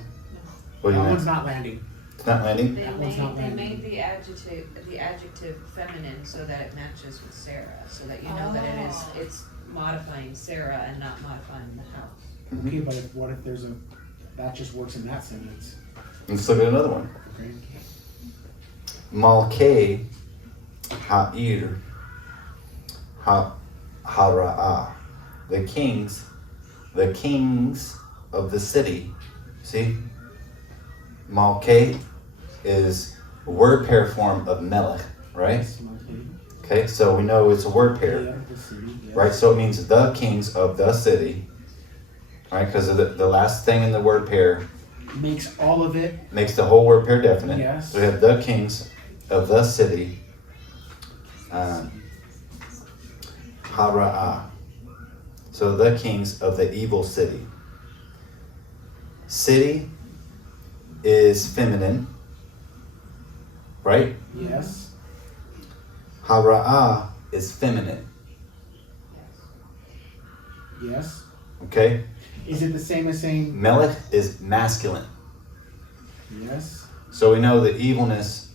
What do you That one's mean? not landing. It's not landing? They That one's not made landing. the adjective feminine so that it matches with Sarah, so that you know that it's modifying Sarah and not modifying the house. Okay, but what if there's that just works in that sentence, Let's look at another one. okay? Malkei Ha'ir Hara'ah. The kings of the city. See? Malkei is a word pair form of Melech, right? Yes, Malkei. Okay, so we know it's a word pair, Yeah, the city, yes. right? So it means the kings of the city, right? Because of the last thing in the word pair Makes all of it, makes the whole word pair definite. Yes. So we have the kings of the city, Hara'ah. So the kings of the evil city. City is feminine, right? yes, Hara'ah is feminine, yes. okay? Is it the same as saying, Melech is masculine. yes, So we know the evilness,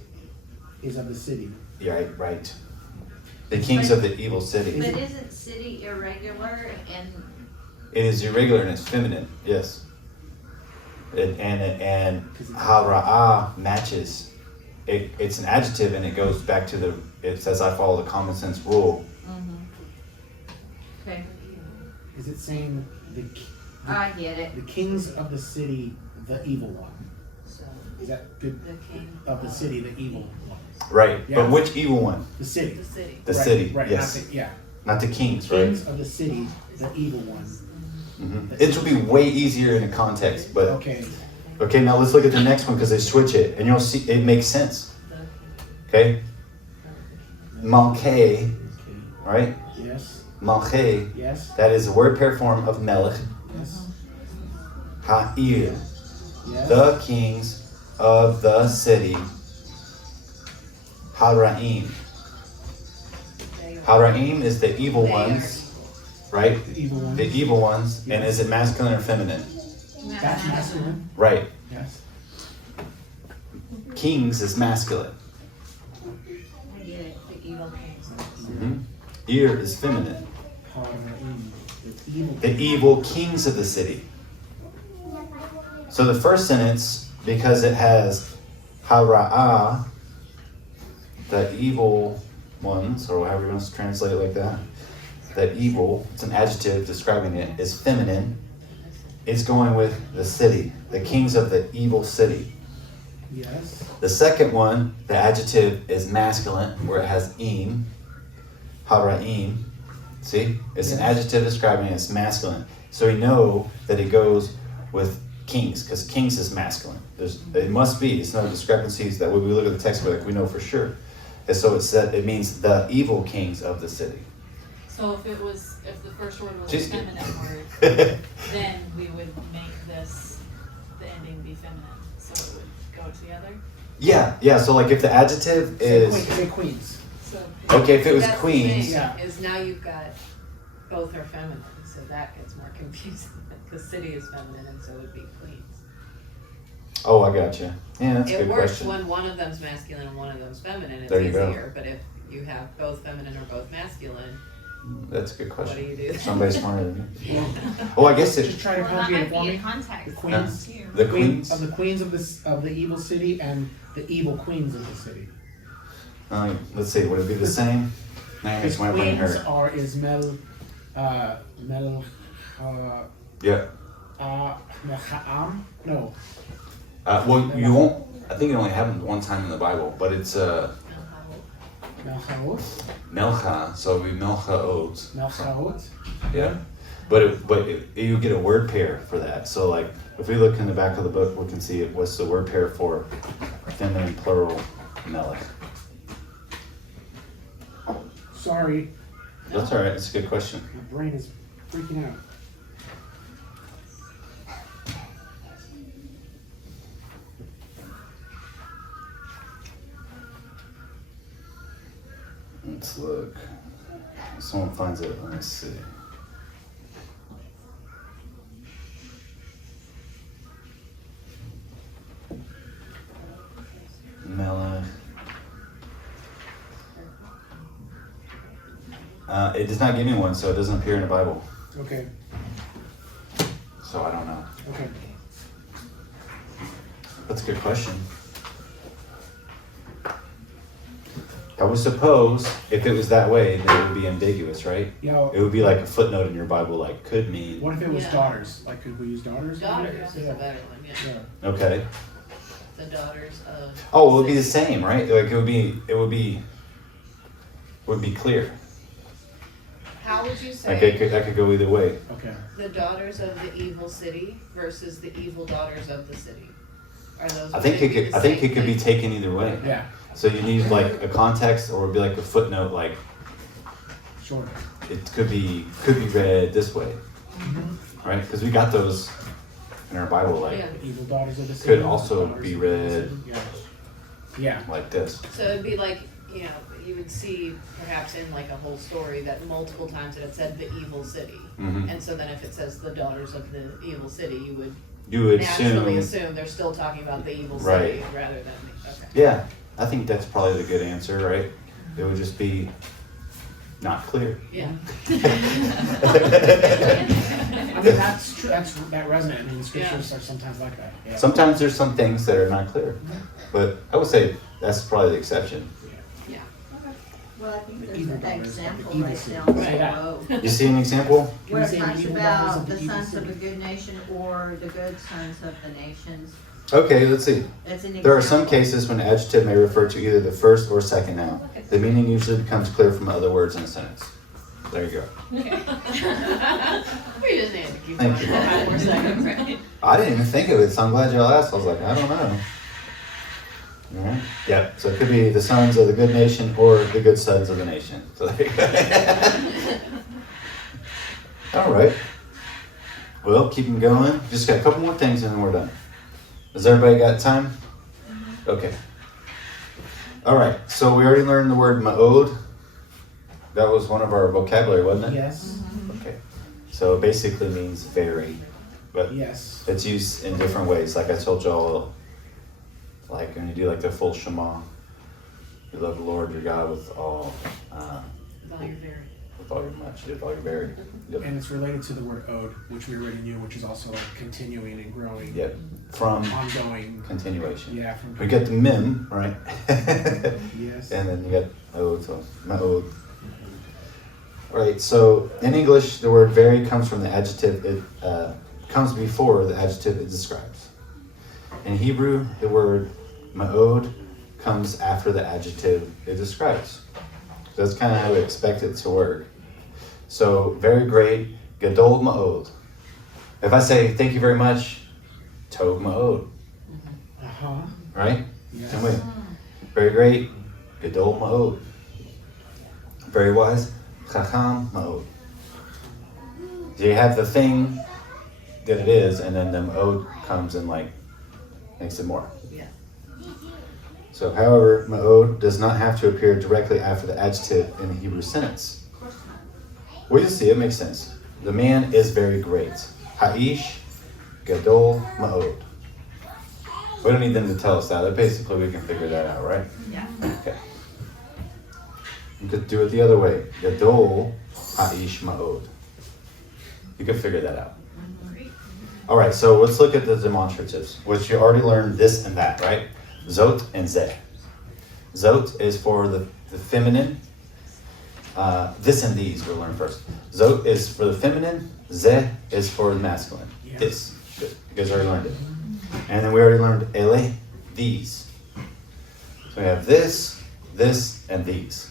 is of the city? yeah, right. The kings of the evil city. But isn't city irregular and It is irregular and it's feminine, yes. And Hara'ah matches. It's an adjective and it goes back to it says I follow the common sense rule. okay, Is it saying I get it. the kings of the city, the evil one? So Is that good, the king of the city, the evil one? Right, Yeah. but which evil one? The city. the city. The Right, city, right, yes. not the, yeah. Not the kings, right? Kings of the city, the evil one. It will be way easier in the context, but Okay, okay, now let's look at the next one because they switch it and you'll see it makes sense. Okay? Malkei, right? yes, Malkei, yes, that is a word pair form of Melech. yes, Ha'ir, yes. the kings of the city. Hara'im. Hara'im is the evil They are ones, right? The evil one. The evil ones. And is it masculine or feminine? That's masculine, Right. yes. Kings is masculine. I get it. The evil kings. Ir is feminine. Hara'im, the evil. The evil kings of the city. So the first sentence, because it has Hara'ah, the evil ones, or however you want to translate it like that, the evil, it's an adjective describing it, is feminine. is going with the city, the kings of the evil city. Yes. The second one, the adjective is masculine, where it has im, haraim. See? It's an Yes. adjective describing it's masculine. So we know that it goes with kings, because kings is masculine. It must be. It's no discrepancies that when we look at the text, we're like, we know for sure. And so it means the evil kings of the city. So if the first word was a She's good. feminine word, then we would make the ending be feminine, so it would go together. Yeah. So like if the adjective is, Say queens. So okay, if it was That's the queens, thing, Yeah. is now you've got both are feminine, so that gets more confusing, because city is feminine, and so it would be queens. oh, I got you. Yeah, that's a It good works question. when one of them's masculine and one of them's feminine, it's There you go. easier, but if you have both feminine or both masculine, That's a good what do question. you do? Somebody smarter than me. Oh, I guess Just it, try to Well, that conjugate might it for be me. in context. The queens. Too. the Queen- queens. Of the queens of the evil city and the evil queens of the city. Let's see, would it be the same? Now it makes Because my brain queens hurt. is Yeah. Melcha'am? No. Well, you won't. I think it only happened one time in the Bible, but it's Melchaot? Melcha, so it would be Melchaot. Melchaot? Yeah. But you get a word pair for that. So like if we look in the back of the book, we can see what's the word pair for feminine plural melech. Sorry, That's all right. It's a good question. my brain is freaking out. Let's look. Someone finds it. Let me see. Melech. It does not give me one, so it doesn't appear in the Bible. Okay, So I don't know. okay. That's a good question. I would suppose if it was that way, then it would be ambiguous, right? Yeah, It would be like a footnote in your Bible, like could mean. what if it was Yeah. daughters? Like, could we use daughters? Daughters is Yeah. a better one, yeah, Yeah. Okay. the daughters of. Oh, it would be the same, right? Like would be clear. How would you Like say that could go either way. Okay. the daughters of the evil city versus the evil daughters of the city? Are those? I think would it be could. the I think same it could be thing? taken either way. Yeah, So you need like a context, or it would be like a footnote. Like sure. it could be read this way, right? Because we got those in our Bible, like Yeah. The evil daughters of the city. Could also daughters be of the read- city. Yeah. Yeah. like this. So it'd be like, you know, you would see perhaps in like a whole story that multiple times it had said the evil city. Hmm. And so then if it says the daughters of the evil city, you would You would naturally assume. assume they're still talking about the evil Right. city rather than, okay. Yeah, I think that's probably the good answer, right? It would just be not clear. Yeah. I mean, that's true. That resonates. I mean, the scriptures are sometimes like that. Yeah. Sometimes there's some things that are not clear, but I would say that's probably the exception. Well, I think there's Evil an daughters of example the evil right city. down Say that. below. You see an example? Can Where you it say talks evil daughters about of the the evil sons of a city? good nation or the good sons of the nations. Okay, let's see. It's an example. There are some cases when adjective may refer to either the first or second noun. The meaning usually becomes clear from other words in a sentence. There you go. We just need to keep Thank going you. for 5 more seconds, right? I didn't even think of it, so I'm glad y'all asked. I was like, I don't know. Alright. Yeah, so it could be the sons of the good nation or the good sons of the nation. So there you go. Alright. Well, keep them going. Just got a couple more things and then we're done. Has everybody got time? Okay. Alright, so we already learned the word ma'od. That was one of our vocabulary, wasn't it? Yes. Okay. So it basically means very. But Yes. it's used in different ways. Like I told y'all, like when you do like the full Shema, you love the Lord your God with all Volume vary. with all your much, with all your very. Yep. And it's related to the word ode, which we already knew, which is also like continuing and growing, Yep. From ongoing. continuation. Yeah. From We get the mem, right? Yes. And then you get ode, so ma'od. Right, so in English, the word very comes from the adjective comes before the adjective it describes. In Hebrew, the word ma'od comes after the adjective it describes. So that's kind of how we expect it to work. So, very great, gadol ma'od. If I say thank you very much, tov ma'od, Uh-huh. right? Yes. Same way. Very great, gadol ma'od. Very wise, chacham ma'od. So you have the thing that it is, and then the ma'od comes and like makes it more. Yeah. So, however, ma'od does not have to appear directly after the adjective in the Hebrew sentence. Well, you see, it makes sense. The man is very great. Ha'ish gadol ma'od. We don't need them to tell us that. Basically, we can figure that out, right? Yeah. Okay. You could do it the other way. Gadol ha'ish ma'od. You can figure that out. All right, so let's look at the demonstratives, which you already learned this and that, right? Zot and zeh. Zot is for the feminine. This and these we'll learn first. Zot is for the feminine. Zeh is for the masculine. Yeah. This. Good. You guys already learned it. And then we already learned ele, these. So we have this, and these.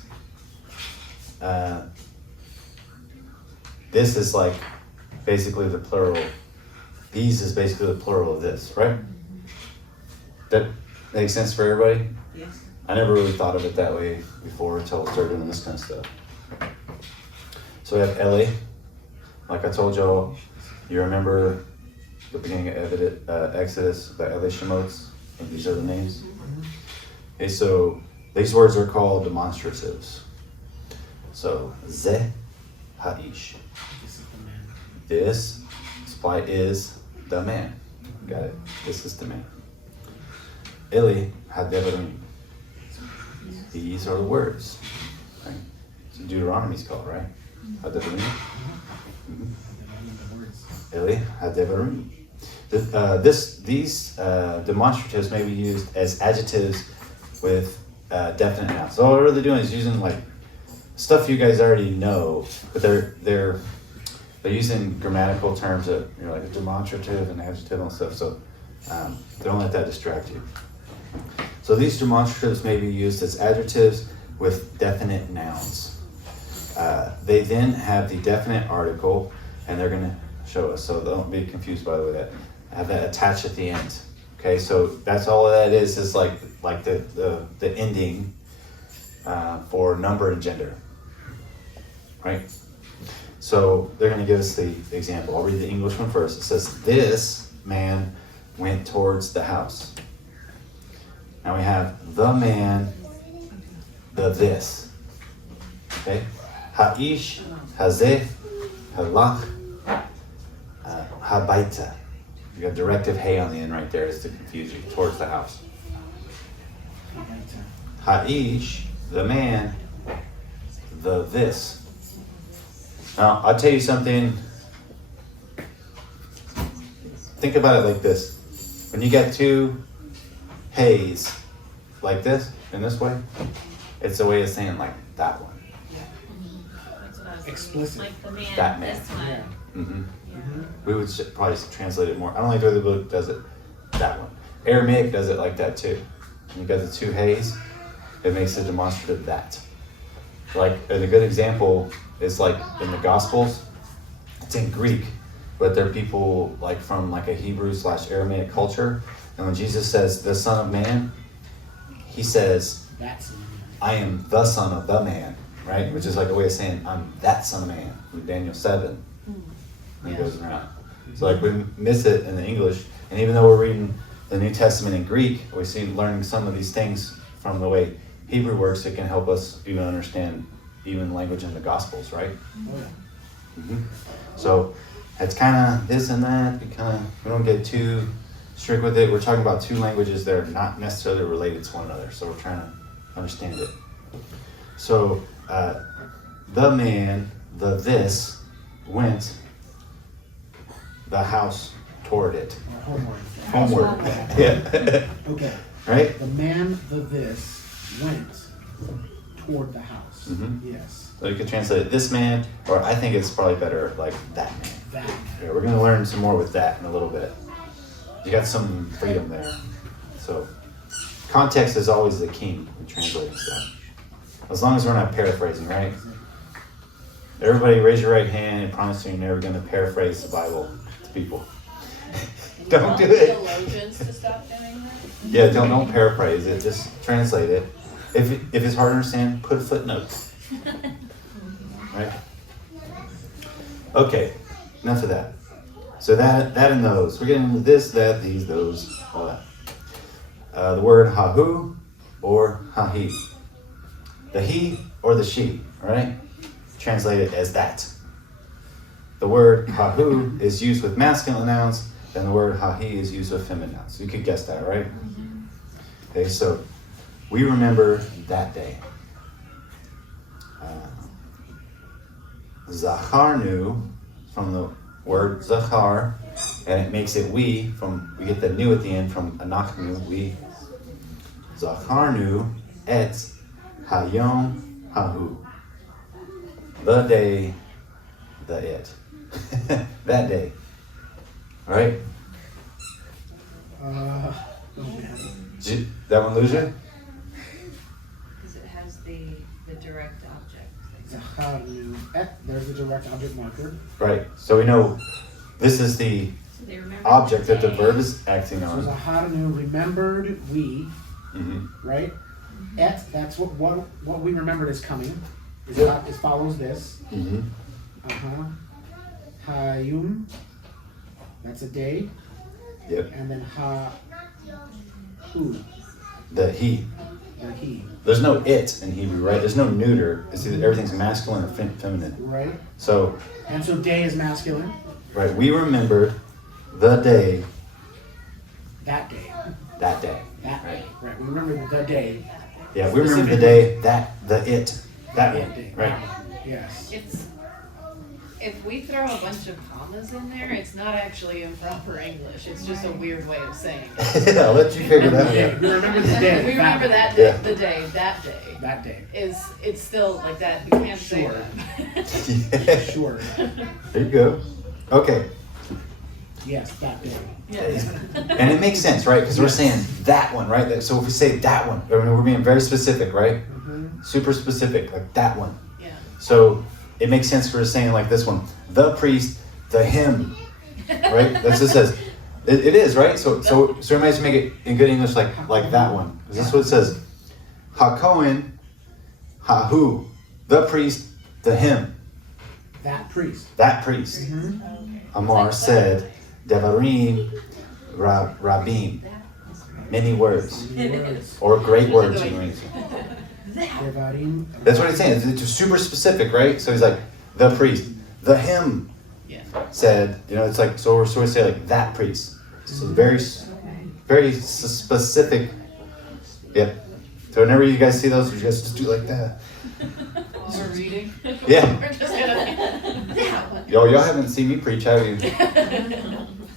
This is like basically the plural. These is basically the plural of this, right? That makes sense for everybody? Yes. I never really thought of it that way before until I started doing this kind of stuff. So we have ele. Like I told y'all, you remember the beginning of Exodus, the Ele Shemots, and these are the names. Okay, so these words are called demonstratives. So Zeh Ha'ish. This is the man. This supply is the man. Got it. This is the man. Eli Hadevarim. These are the words. Right? So Deuteronomy's called, right? Hadevarim. Mhm. The words. Eli Hadevarim. These demonstratives may be used as adjectives with definite nouns. So what they're doing is using like stuff you guys already know, but they're using grammatical terms that like a demonstrative and adjective and stuff. So don't let that distract you. So these demonstratives may be used as adjectives with definite nouns. They then have the definite article, and they're going to show us. So don't be confused by the way that have that attached at the end. Okay, so that's all that is like the ending for number and gender, right? So they're going to give us the example. I'll read the English one first. It says, "This man went towards the house." Now we have the man, the this. Okay, ha'ish, hazeh, halach, habaita. You got directive hey on the end right there is to confuse you. Towards the house. Ha'ish, the man, the this. Now, I'll tell you something. Think about it like this. When you get two heys like this, in this way, it's a way of saying like that one. That's what I was thinking. Explicit. Like the man, That man. this one. Yeah. Mm-hmm. Yeah. We would probably translate it more. I don't like the way the book does it. That one. Aramaic does it like that too. When you got the two heys, it makes a demonstrative that. Like a good example is like in the Gospels, it's in Greek, but they're people like from like a Hebrew/Aramaic culture. And when Jesus says the Son of Man, he says, That's the man. I am the Son of the Man, right? Which is like a way of saying I'm that Son of Man. From Daniel 7. And he goes around. So like we miss it in the English, and even though we're reading the New Testament in Greek, we see learning some of these things from the way Hebrew works. It can help us even understand even language in the Gospels, right? Oh, yeah. Mm-hmm. So it's kind of this and that. We don't get too strict with it. We're talking about two languages that are not necessarily related to one another, so we're trying to understand it. So the man, the this, went the house toward it. Homework. Homeward. Yeah. Okay. Right? The man, the this, went toward the house. Mhm. Yes, So you could translate it this man, or I think it's probably better like that man. that. Yeah, we're gonna learn some more with that in a little bit. You got some freedom there. So context is always the king in translating stuff. As long as we're not paraphrasing, right? Everybody raise your right hand and promise you're never gonna paraphrase the Bible to people. Don't do it. Theologians to stop doing that? Yeah, don't paraphrase it, just translate it. If it's hard to understand, put footnotes. Right? Okay, enough of that. So that and those. We're getting into this, that, these, those, all that. The word hahu or hahi. The he or the she, right? Translated as that. The word hahu is used with masculine nouns, and the word hahi is used with feminine nouns. You could guess that, right? Okay, so we remember that day. Zacharnu, from the word zachar, and it makes it we get the nu at the end from anachnu, we. Zacharnu et hayom hahu. The day, the it. That day. Right? Oh man. Did that one lose you? Because it has the direct object. Zacharu et, there's the direct object marker. Right. So we know this is the So they remember object that the day. verb is acting So on. Zaharnu, remembered we, Mhm. right? Et, that's what we remembered is coming. It follows this. Mhm. Uh-huh. Hayum, that's a day. Yep. And then who, The he. the he, There's no it in Hebrew, right? There's no neuter. It's either everything's masculine or feminine. right? So, And so day is masculine, right, we remembered the day, that day, that day. that day, right? We remember the day, Yeah, we remember the day, that that one, day, right? yes. If we throw a bunch of commas in there, it's not actually improper English, it's just a weird way of saying it. I'll let you figure that Okay, out. we remember the day. We remember that Yeah. day, the day, that day, That day, it's still like that, you can't say Sure. that. sure, There you go. Okay. yes, that day. And it makes sense, right? Because we're saying that one, right? So if we say that one, I mean, we're being very specific, right? Mhm. Super specific, like that one. Yeah. So it makes sense for saying like this one, the priest, the hymn, right? That's what it says. It is, right? So everybody should make it in good English like that one. 'Cause that's what it says. Ha-Kohen, ha-hu, the priest, the hymn, That priest. that priest. Mhm. Amar said, Devarim, Rabim, many words, Many words. or great words. you know. Devarim. That's what he's saying. It's super specific, right? So he's like, the priest, the hymn Yeah. said, it's like, so we say like that priest. So very specific. Yep. So whenever you guys see those, you guys just do like that. While we're reading. Yeah. We're just gonna. That one. Y'all haven't seen me preach, have you?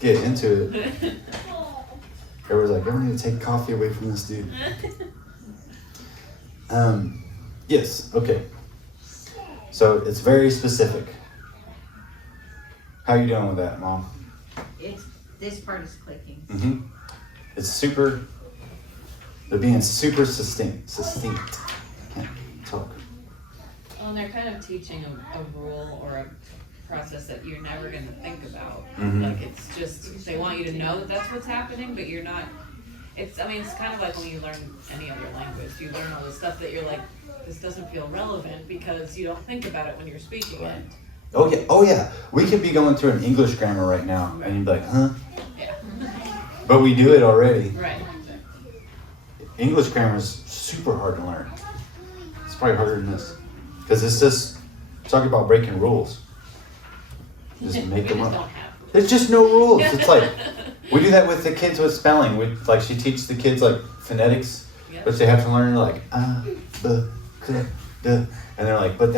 Get into it. Everyone's like, I need to take coffee away from this dude. Yes, okay. So it's very specific. How you doing with that, Mom? This part is clicking. Mm-hmm. They're being super succinct. Can't talk. Well, and they're kind of teaching a rule or a process that you're never gonna think about. Mhm. Like, it's just, they want you to know that that's what's happening, but you're not, it's kind of like when you learn any other language. You learn all this stuff that you're like, this doesn't feel relevant because you don't think about it when you're speaking it. Oh yeah. We could be going through an English grammar right now, and you'd be like, huh? Yeah. But we do it already. Right. English grammar is super hard to learn. It's probably harder than this. Because it's just talking about breaking rules. Just make We them just up. don't have. There's just no rules. It's like, we do that with the kids with spelling. She teaches the kids like phonetics, Yep. but they have to learn like, b, k, d. And they're like, but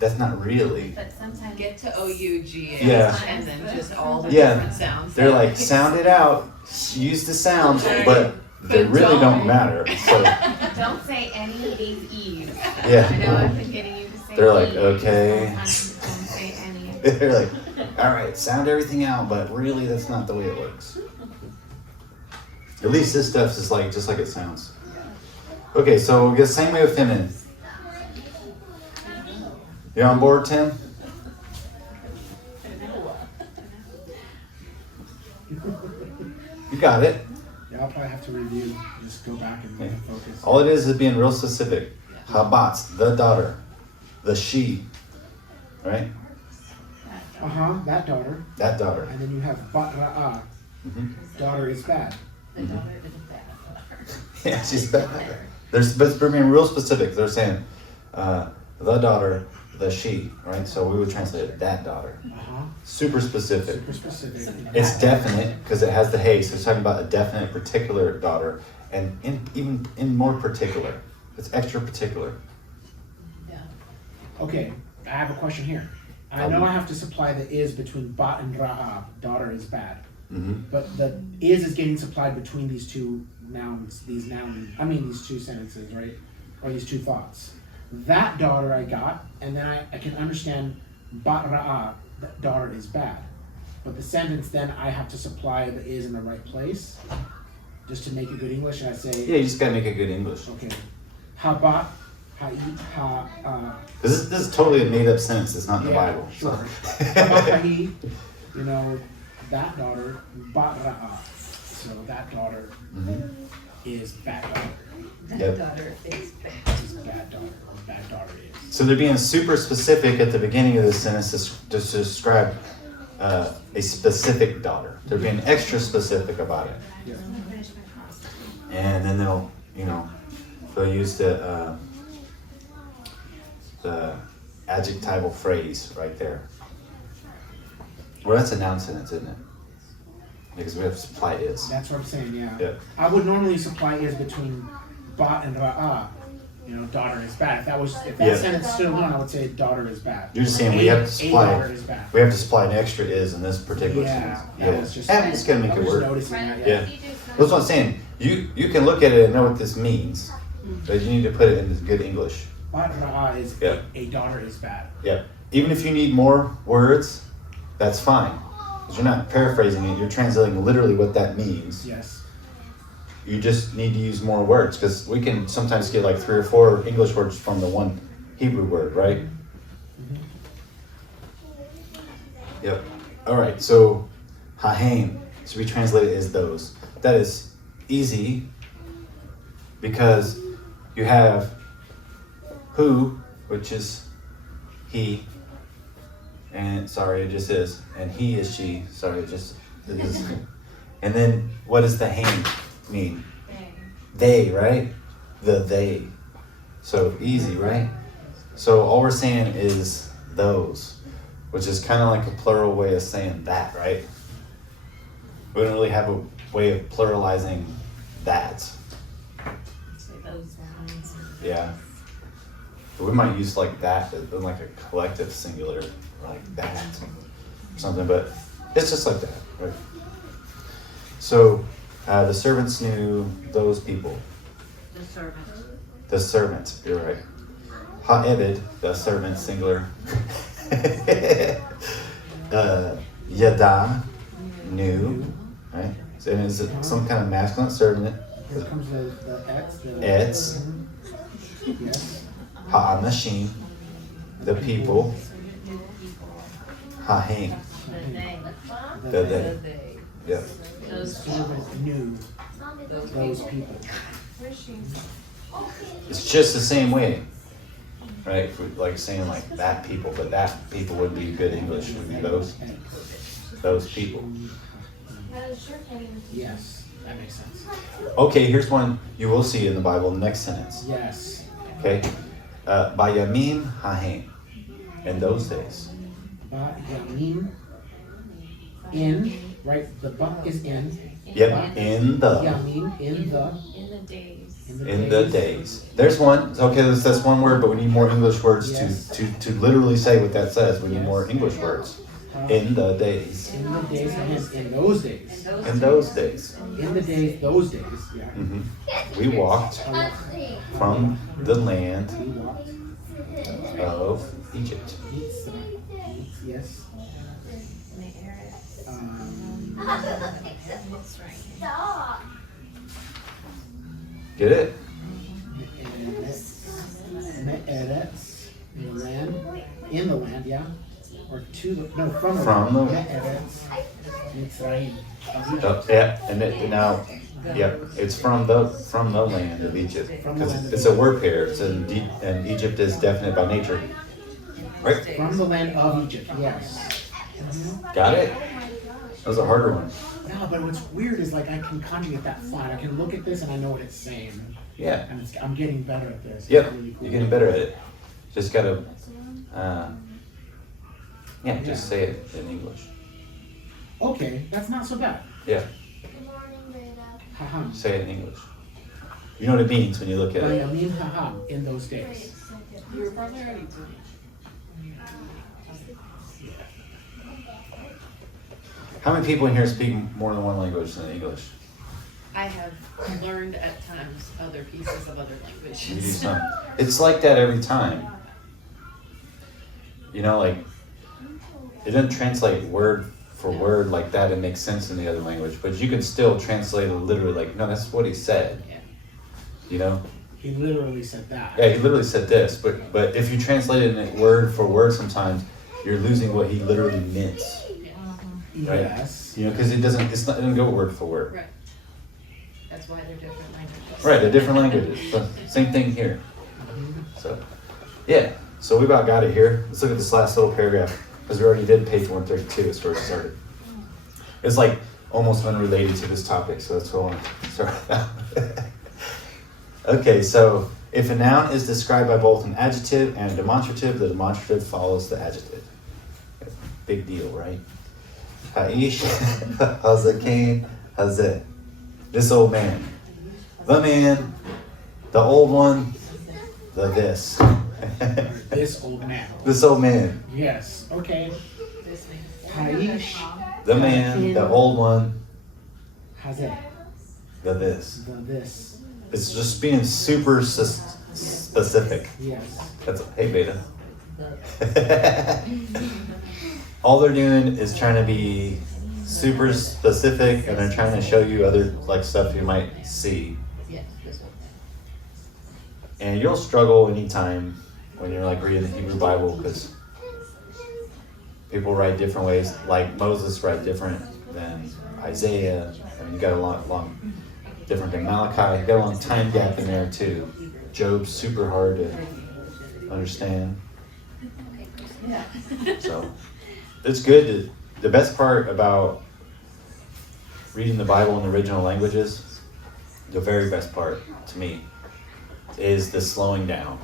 that's not really. But sometimes. Get to O-U-G-H, Yeah. and then just all the Yeah. different sounds. They're like, sound it out, use the sounds, but they But really don't don't. matter. So Don't say any of these E's. I know yeah, I've been getting you to say they're like, E's. okay. Don't say any. They're like, all right, sound everything out, but really that's not the way it works. At least this stuff is like just like it sounds. Okay, so we get the same way with feminine. You on board, Tim? You got it. Yeah, I'll probably have to review, just go back and focus. All it is being real specific. Habatz, the daughter, the she, right? Uh-huh, that daughter. That daughter. And then you have Batra'ah, daughter is bad. The daughter is a bad daughter. Yeah, she's bad. They're being real specific. They're saying the daughter, the she, right? So we would translate it that daughter. Uh-huh, Super specific. super specific. It's definite because it has the hey, so it's talking about a definite particular daughter, and even in more particular. It's extra particular. Okay, I have a question here. I know I have to supply the is between Bat and Ra'ah, daughter is bad. Mm-hmm. But the is getting supplied between these two nouns, these two sentences, right? Or these two thoughts. That daughter I got, and then I can understand Bat Ra'ah, that daughter is bad. But the sentence then I have to supply the is in the right place, just to make it good English, and I say, Yeah, you just gotta make it good English. okay, Habat, This is totally a made up sentence. It's not in the Yeah, Bible. sure. So. Habahi, that daughter, Bat Ra'ah. So that daughter is bad daughter. That Yep. daughter is bad. Is bad daughter, or bad daughter is. So they're being super specific at the beginning of this sentence to describe a specific daughter. They're being extra specific about it. Yeah. And then they'll use the adjectival phrase right there. Well, that's a noun sentence, isn't it? Because we have supply is. That's what I'm saying, yeah. Yeah. I would normally supply is between Bat and Ra'ah. Daughter is bad. If that Yeah. sentence stood alone, I would say daughter is bad. You're just saying we have to A supply. daughter is bad. We have to supply an extra is in this particular Yeah, sentence. that was just. I'm just gonna make I it was work. noticing that, Yeah. That's what I'm saying. You can look at it and know what this means, but you need to put it in good English. Bat Ra'ah is Yeah. a daughter is bad. Yeah. Even if you need more words, that's fine. Because you're not paraphrasing it, you're translating literally what that means. Yes. You just need to use more words because we can sometimes get like 3 or 4 English words from the one Hebrew word, right? Yep. All right. So, hahem should be translated as those. That is easy because you have who, which is he, and sorry, it just is, and he is she. Sorry, it just it is. And then what does the ham mean? They, right? The they. So easy, right? So all we're saying is those, which is kind of like a plural way of saying that, right? We don't really have a way of pluralizing that. Say those ones. Yeah. But we might use like that in like a collective singular, like that or something, but it's just like that, right? So the servants knew those people. The servant. The servant, you're right. Ha'ebed, the servant, singular. Yada, knew, right? So, and is it some kind of masculine servant? Here comes the X. Etz. Yes. Ha'anashim, the people. Ha'hem, The the they. they. Yeah. The servant knew those people. It's just the same way, right? If we, like saying like that people, but that people wouldn't be good English. It would be those people. Yes, that makes sense. Okay, here's one you will see in the Bible. The next sentence. Yes. Okay, Bayamim Hahem. In those days. Ba Yamim. In, right? The ba is in. Yep. In the. Yamim, in the. In the days. In the days. There's one. Okay, that's one word, but we need more English words Yes. to literally say what that says. We need more English words. In the days. In the days, and in those days. In those days. In the days, those days, yeah. We walked from the land We walked. of Egypt. Yes. Get it? Me'eretz, in the land, yeah, or to the, no, from the From land. the- Me'eretz, Mitzrayim. Yeah, and it, now, yep, it's from the land of Egypt. From the Because land of it's a word pair. It's and Egypt is definite by nature. Right? From the land of Egypt, yes. Got it? That was a harder one. No, but what's weird is like I can conjugate that fine. I can look at this and I know what it's saying, Yeah. and I'm getting better at this. It's Yep. really cool. You're getting better at it. Just gotta, just say it in English. Okay, that's not so bad. Yeah, Haha. say it in English. You know what it means when you look at it. Bayamim haha, in those days. You were probably already doing it. How many people in here speak more than one language than English? I have learned at times other pieces of other You do languages. some. It's like that every time. You know, like, it doesn't translate word for word like that and make sense in the other language, but you can still translate it literally like, no, that's what he said. Yeah. You know? He literally said that. Yeah, he literally said this, but if you translate it in word for word sometimes, you're losing what he literally meant. Right. Yes. You know, because it doesn't go word for word. Right. That's why they're different languages. Right, they're different languages. So, same thing here. So, yeah. So we about got it here. Let's look at this last little paragraph because we already did page 132 as where it started. It's like almost unrelated to this topic, so that's what I want to start with. Okay, so if a noun is described by both an adjective and a demonstrative, the demonstrative follows the adjective. Big deal, right? Ha'ish, Hazakin, Hazeh. This old man. The man, the old one, the this. This old man. This old man. Yes. Okay. This means. Haish, The man, the old one, Hazeh. the this. The this. It's just being super specific. Yes. That's hey beta. All they're doing is trying to be super specific, and they're trying to show you other like stuff you might see. Yeah, this one. And you'll struggle anytime when you're like reading the Hebrew Bible because people write different ways. Like Moses write different than Isaiah. I mean, you got a long different than Malachi. You got a long time gap in there too. Job's super hard to understand. So it's good. The best part about reading the Bible in the original languages, the very best part to me, is the slowing down.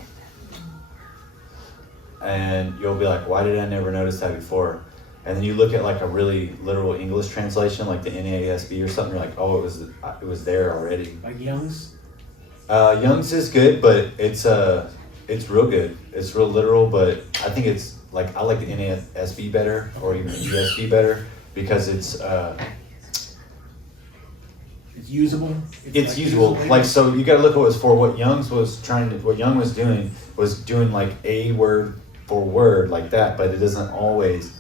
And you'll be like, why did I never notice that before? And then you look at like a really literal English translation, like the NASB or something, you're like, oh, it was there already. Like Young's. Young's is good, but it's real good. It's real literal, but I think it's like, I like the NASB better, or even the ESV better, because it's usable. it's usable. Like, so you got to look at what it's for. What Young was doing was doing like a word for word like that, but it doesn't always.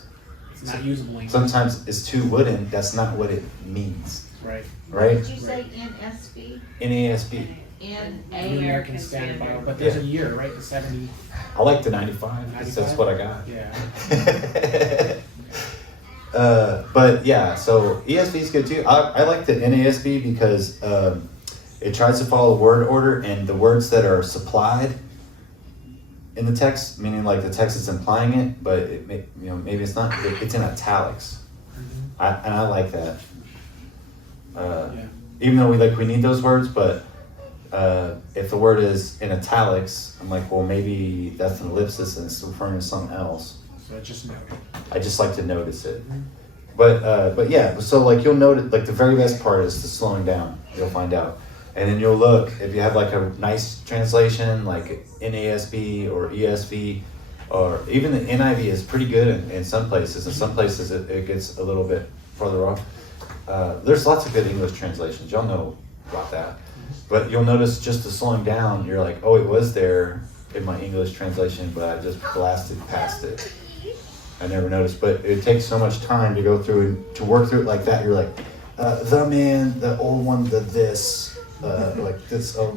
It's not usable English. Sometimes it's too wooden. That's not what it means, Right. right? Did you say NSB? NASB. New N-A? American Standard Bible, but there's a year, right? The 70. I like the 95 because that's 95? what I got. Yeah. But yeah, so ESV is good too. I like the NASB because it tries to follow the word order, and the words that are supplied in the text, meaning like the text is implying it, but maybe it's not. It's in italics, and I like that. Yeah. Even though we need those words, but if the word is in italics, I'm like, well, maybe that's an ellipsis and it's referring to something else. So just note it. I just like to notice it. But yeah, so like you'll notice, like the very best part is the slowing down. You'll find out, and then you'll look if you have like a nice translation like NASB or ESV, or even the NIV is pretty good in some places. In some places it gets a little bit further off. There's lots of good English translations. Y'all know about that. But you'll notice just the slowing down, you're like, oh, it was there in my English translation, but I just blasted past it. I never noticed, but it takes so much time to go through and to work through it like that. You're like, the man, the old one, the this, like this. Oh,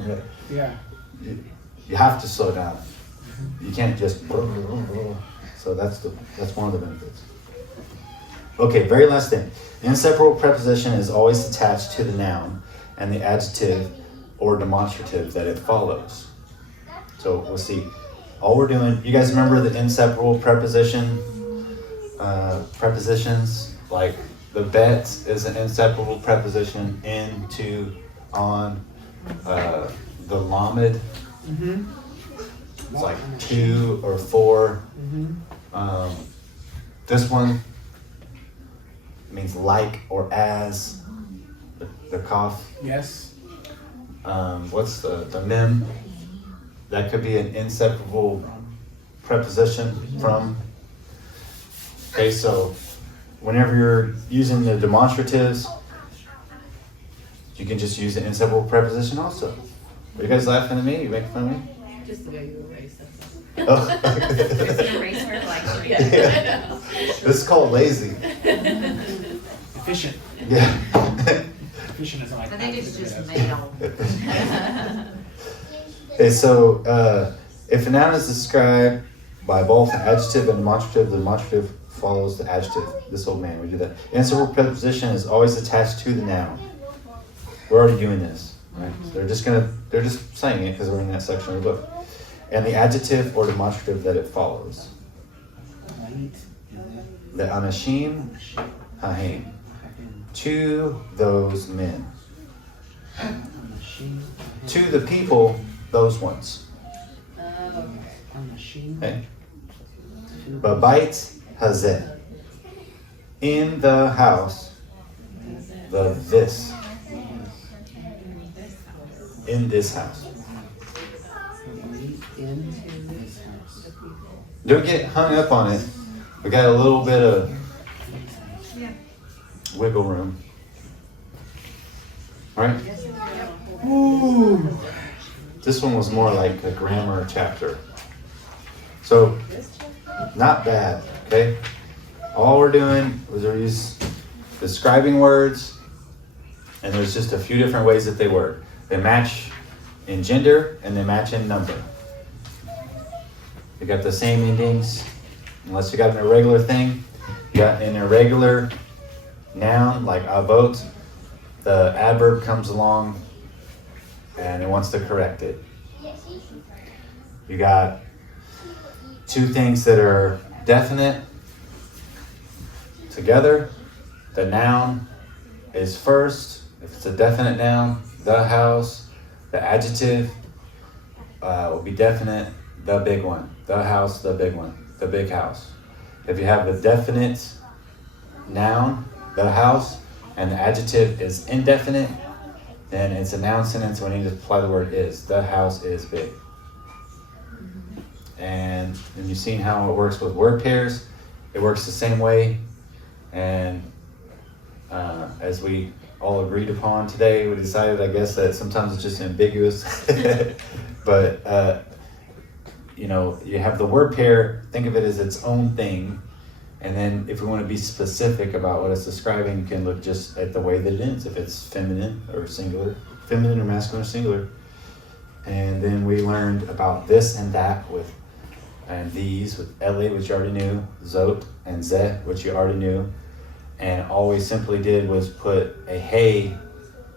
Yeah. you have to slow down. You can't just. So that's one of the benefits. Okay, very last thing. The inseparable preposition is always attached to the noun and the adjective or demonstrative that it follows. So we'll see. All we're doing, you guys remember the inseparable prepositions? Like the bet is an inseparable preposition, in, to, on. The lamed, Mm-hmm. it's like to or for. Mm-hmm. This one means like or as. The cough. Yes. What's the mem? That could be an inseparable preposition from. Okay, so whenever you're using the demonstratives, you can just use the inseparable preposition also. Are you guys laughing at me? You making fun of me? Just the way you erase it. Oh. There's an erase word like three. Yeah. This is called lazy. Efficient. Yeah. Efficient is like. I think it's just male. Okay, so if a noun is described by both an adjective and demonstrative, the demonstrative follows the adjective. This old man, we do that. Inseparable preposition is always attached to the noun. We're already doing this, right? So they're just saying it because we're in that section of the book. And the adjective or demonstrative that it follows. The anashim haim. To those men. To the people, those ones. Okay. Babait hazeh. In the house, the this. In this house. In this house. Don't get hung up on it. We got a little bit of wiggle room. All right? Ooh. This one was more like a grammar chapter. So, not bad, okay? All we're doing was we're describing words, and there's just a few different ways that they work. They match in gender, and they match in number. They got the same endings, unless you got an irregular thing. You got an irregular noun, like avot, the adverb comes along, and it wants to correct it. You got two things that are definite together. The noun is first. If it's a definite noun, the house. The adjective will be definite, the big one. The house, the big one. The big house. If you have the definite noun, the house, and the adjective is indefinite, then it's a noun sentence when you just apply the word is. The house is big. And you've seen how it works with word pairs. It works the same way. And as we all agreed upon today, we decided, I guess, that sometimes it's just ambiguous. But, you have the word pair, think of it as its own thing. And then if we want to be specific about what it's describing, you can look just at the way that it ends. If it's feminine or singular, feminine or masculine or singular. And then we learned about this and that and these with Ele, which you already knew, Zot, and Zeh, which you already knew. And all we simply did was put a hey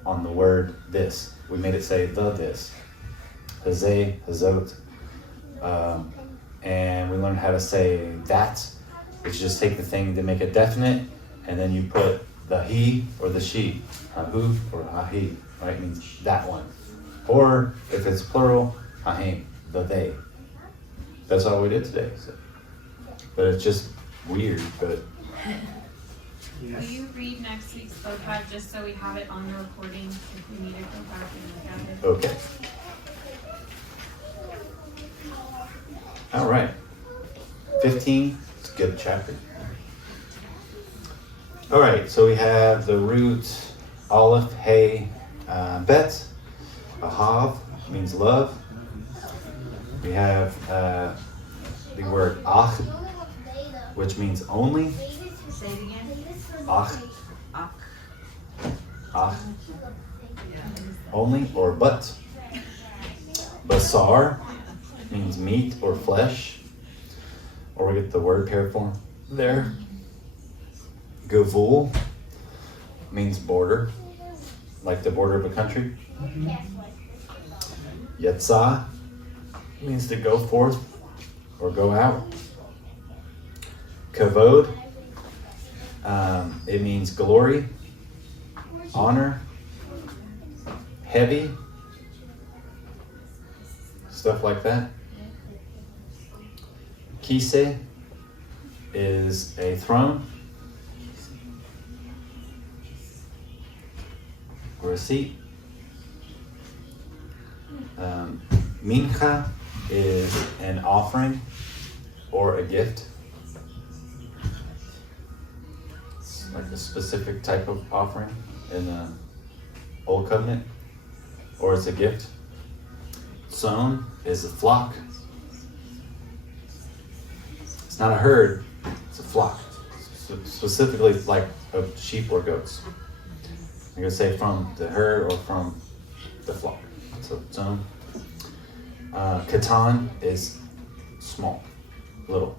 on the word this. We made it say the this. Hazeh, Hazot. And we learned how to say that, which is just take the thing to make it definite, and then you put the he or the she, hahu or hahi, right? It means that one. Or if it's plural, hahim, the they. That's all we did today. So. But it's just weird, but. Will you read next week's vocab just so we have it on the recording if we need to go back and look at it? Okay. All right. 15. It's a good chapter. All right, so we have the root aleph, hey, bet. Ahav means love. We have the word ach, which means only. Say it again. Ach, Ach. ach, only or but. Basar means meat or flesh, or we get the word paired form there. Gavul means border, like the border of a country. Yetzah means to go forth or go out. Kavod, it means glory, honor, heavy, stuff like that. Kiseh is a throne or a seat. Mincha is an offering or a gift. It's like a specific type of offering in the Old Covenant, or it's a gift. Tzon is a flock. It's not a herd, it's a flock. Specifically like of sheep or goats. I'm gonna say from the herd or from the flock. So tzon. Katan is small, little.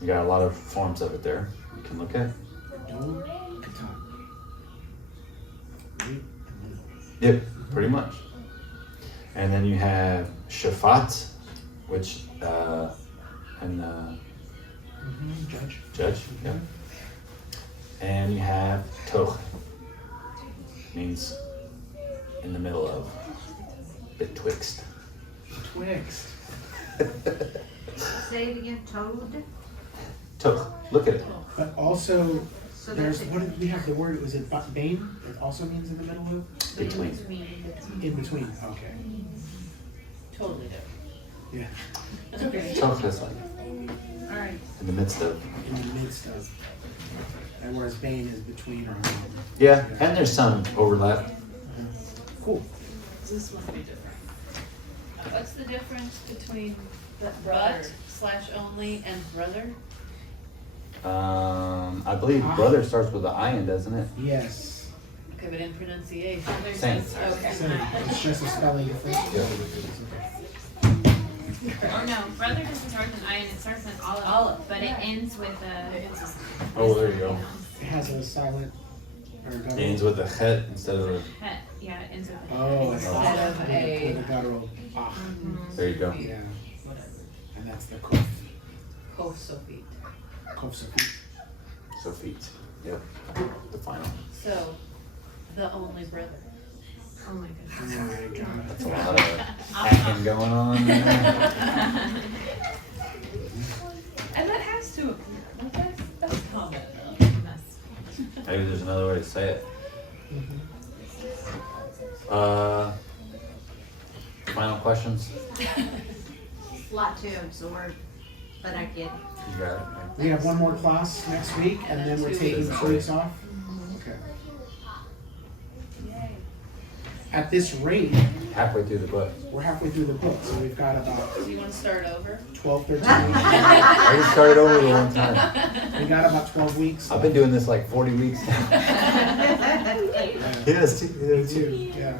You got a lot of forms of it there you can look at. Dom, Katan. Right? Yep, pretty much. And then you have Shaphat, which and judge, yeah. And you have Toch, means in the middle of, betwixt. Twixt. Say it again. Toad. Toch, look at it. But also, So there's, that's what did we have the word, was it bane? It also means in the middle of? Between. In between, okay. Totally different. Yeah. It's okay. Toch is like Alright. in the midst of. In the midst of. And whereas bane is between or. Yeah, and there's some overlap. Cool. This one will be different. What's the difference between but / only and brother? I believe brother starts with an ayin, doesn't it? Yes. Okay, but in pronunciation. Same. Okay. So it's just a spelling difference. Oh no, brother doesn't start with an I and it starts with olive. Olive, But it ends with a. Oh, there you go. It has a silent or a It guttural. ends with a het instead of a. Het. Yeah, it ends with a. Oh, Instead of with a- with a guttural. Ah, There you go. yeah. Whatever. And that's the kof. Kof Sofit. Kof sofit. So feet. Yep. The final. So, the only brother. Oh my Oh goodness. my god. That's a lot of hacking going on there. And that has to, that's common. Maybe there's another way to say it. Final questions? Lot to absorb, but I get it. You got it. We have one more class next week and then we're taking 2 weeks off. Okay. Yay. At this rate, Halfway through the book. we're halfway through the book, so we've got about Do you wanna start over? 12, 13 weeks. I just started over a long time. We got about 12 weeks. I've been doing this like 40 weeks now. Yeah, Yes, me too, yeah.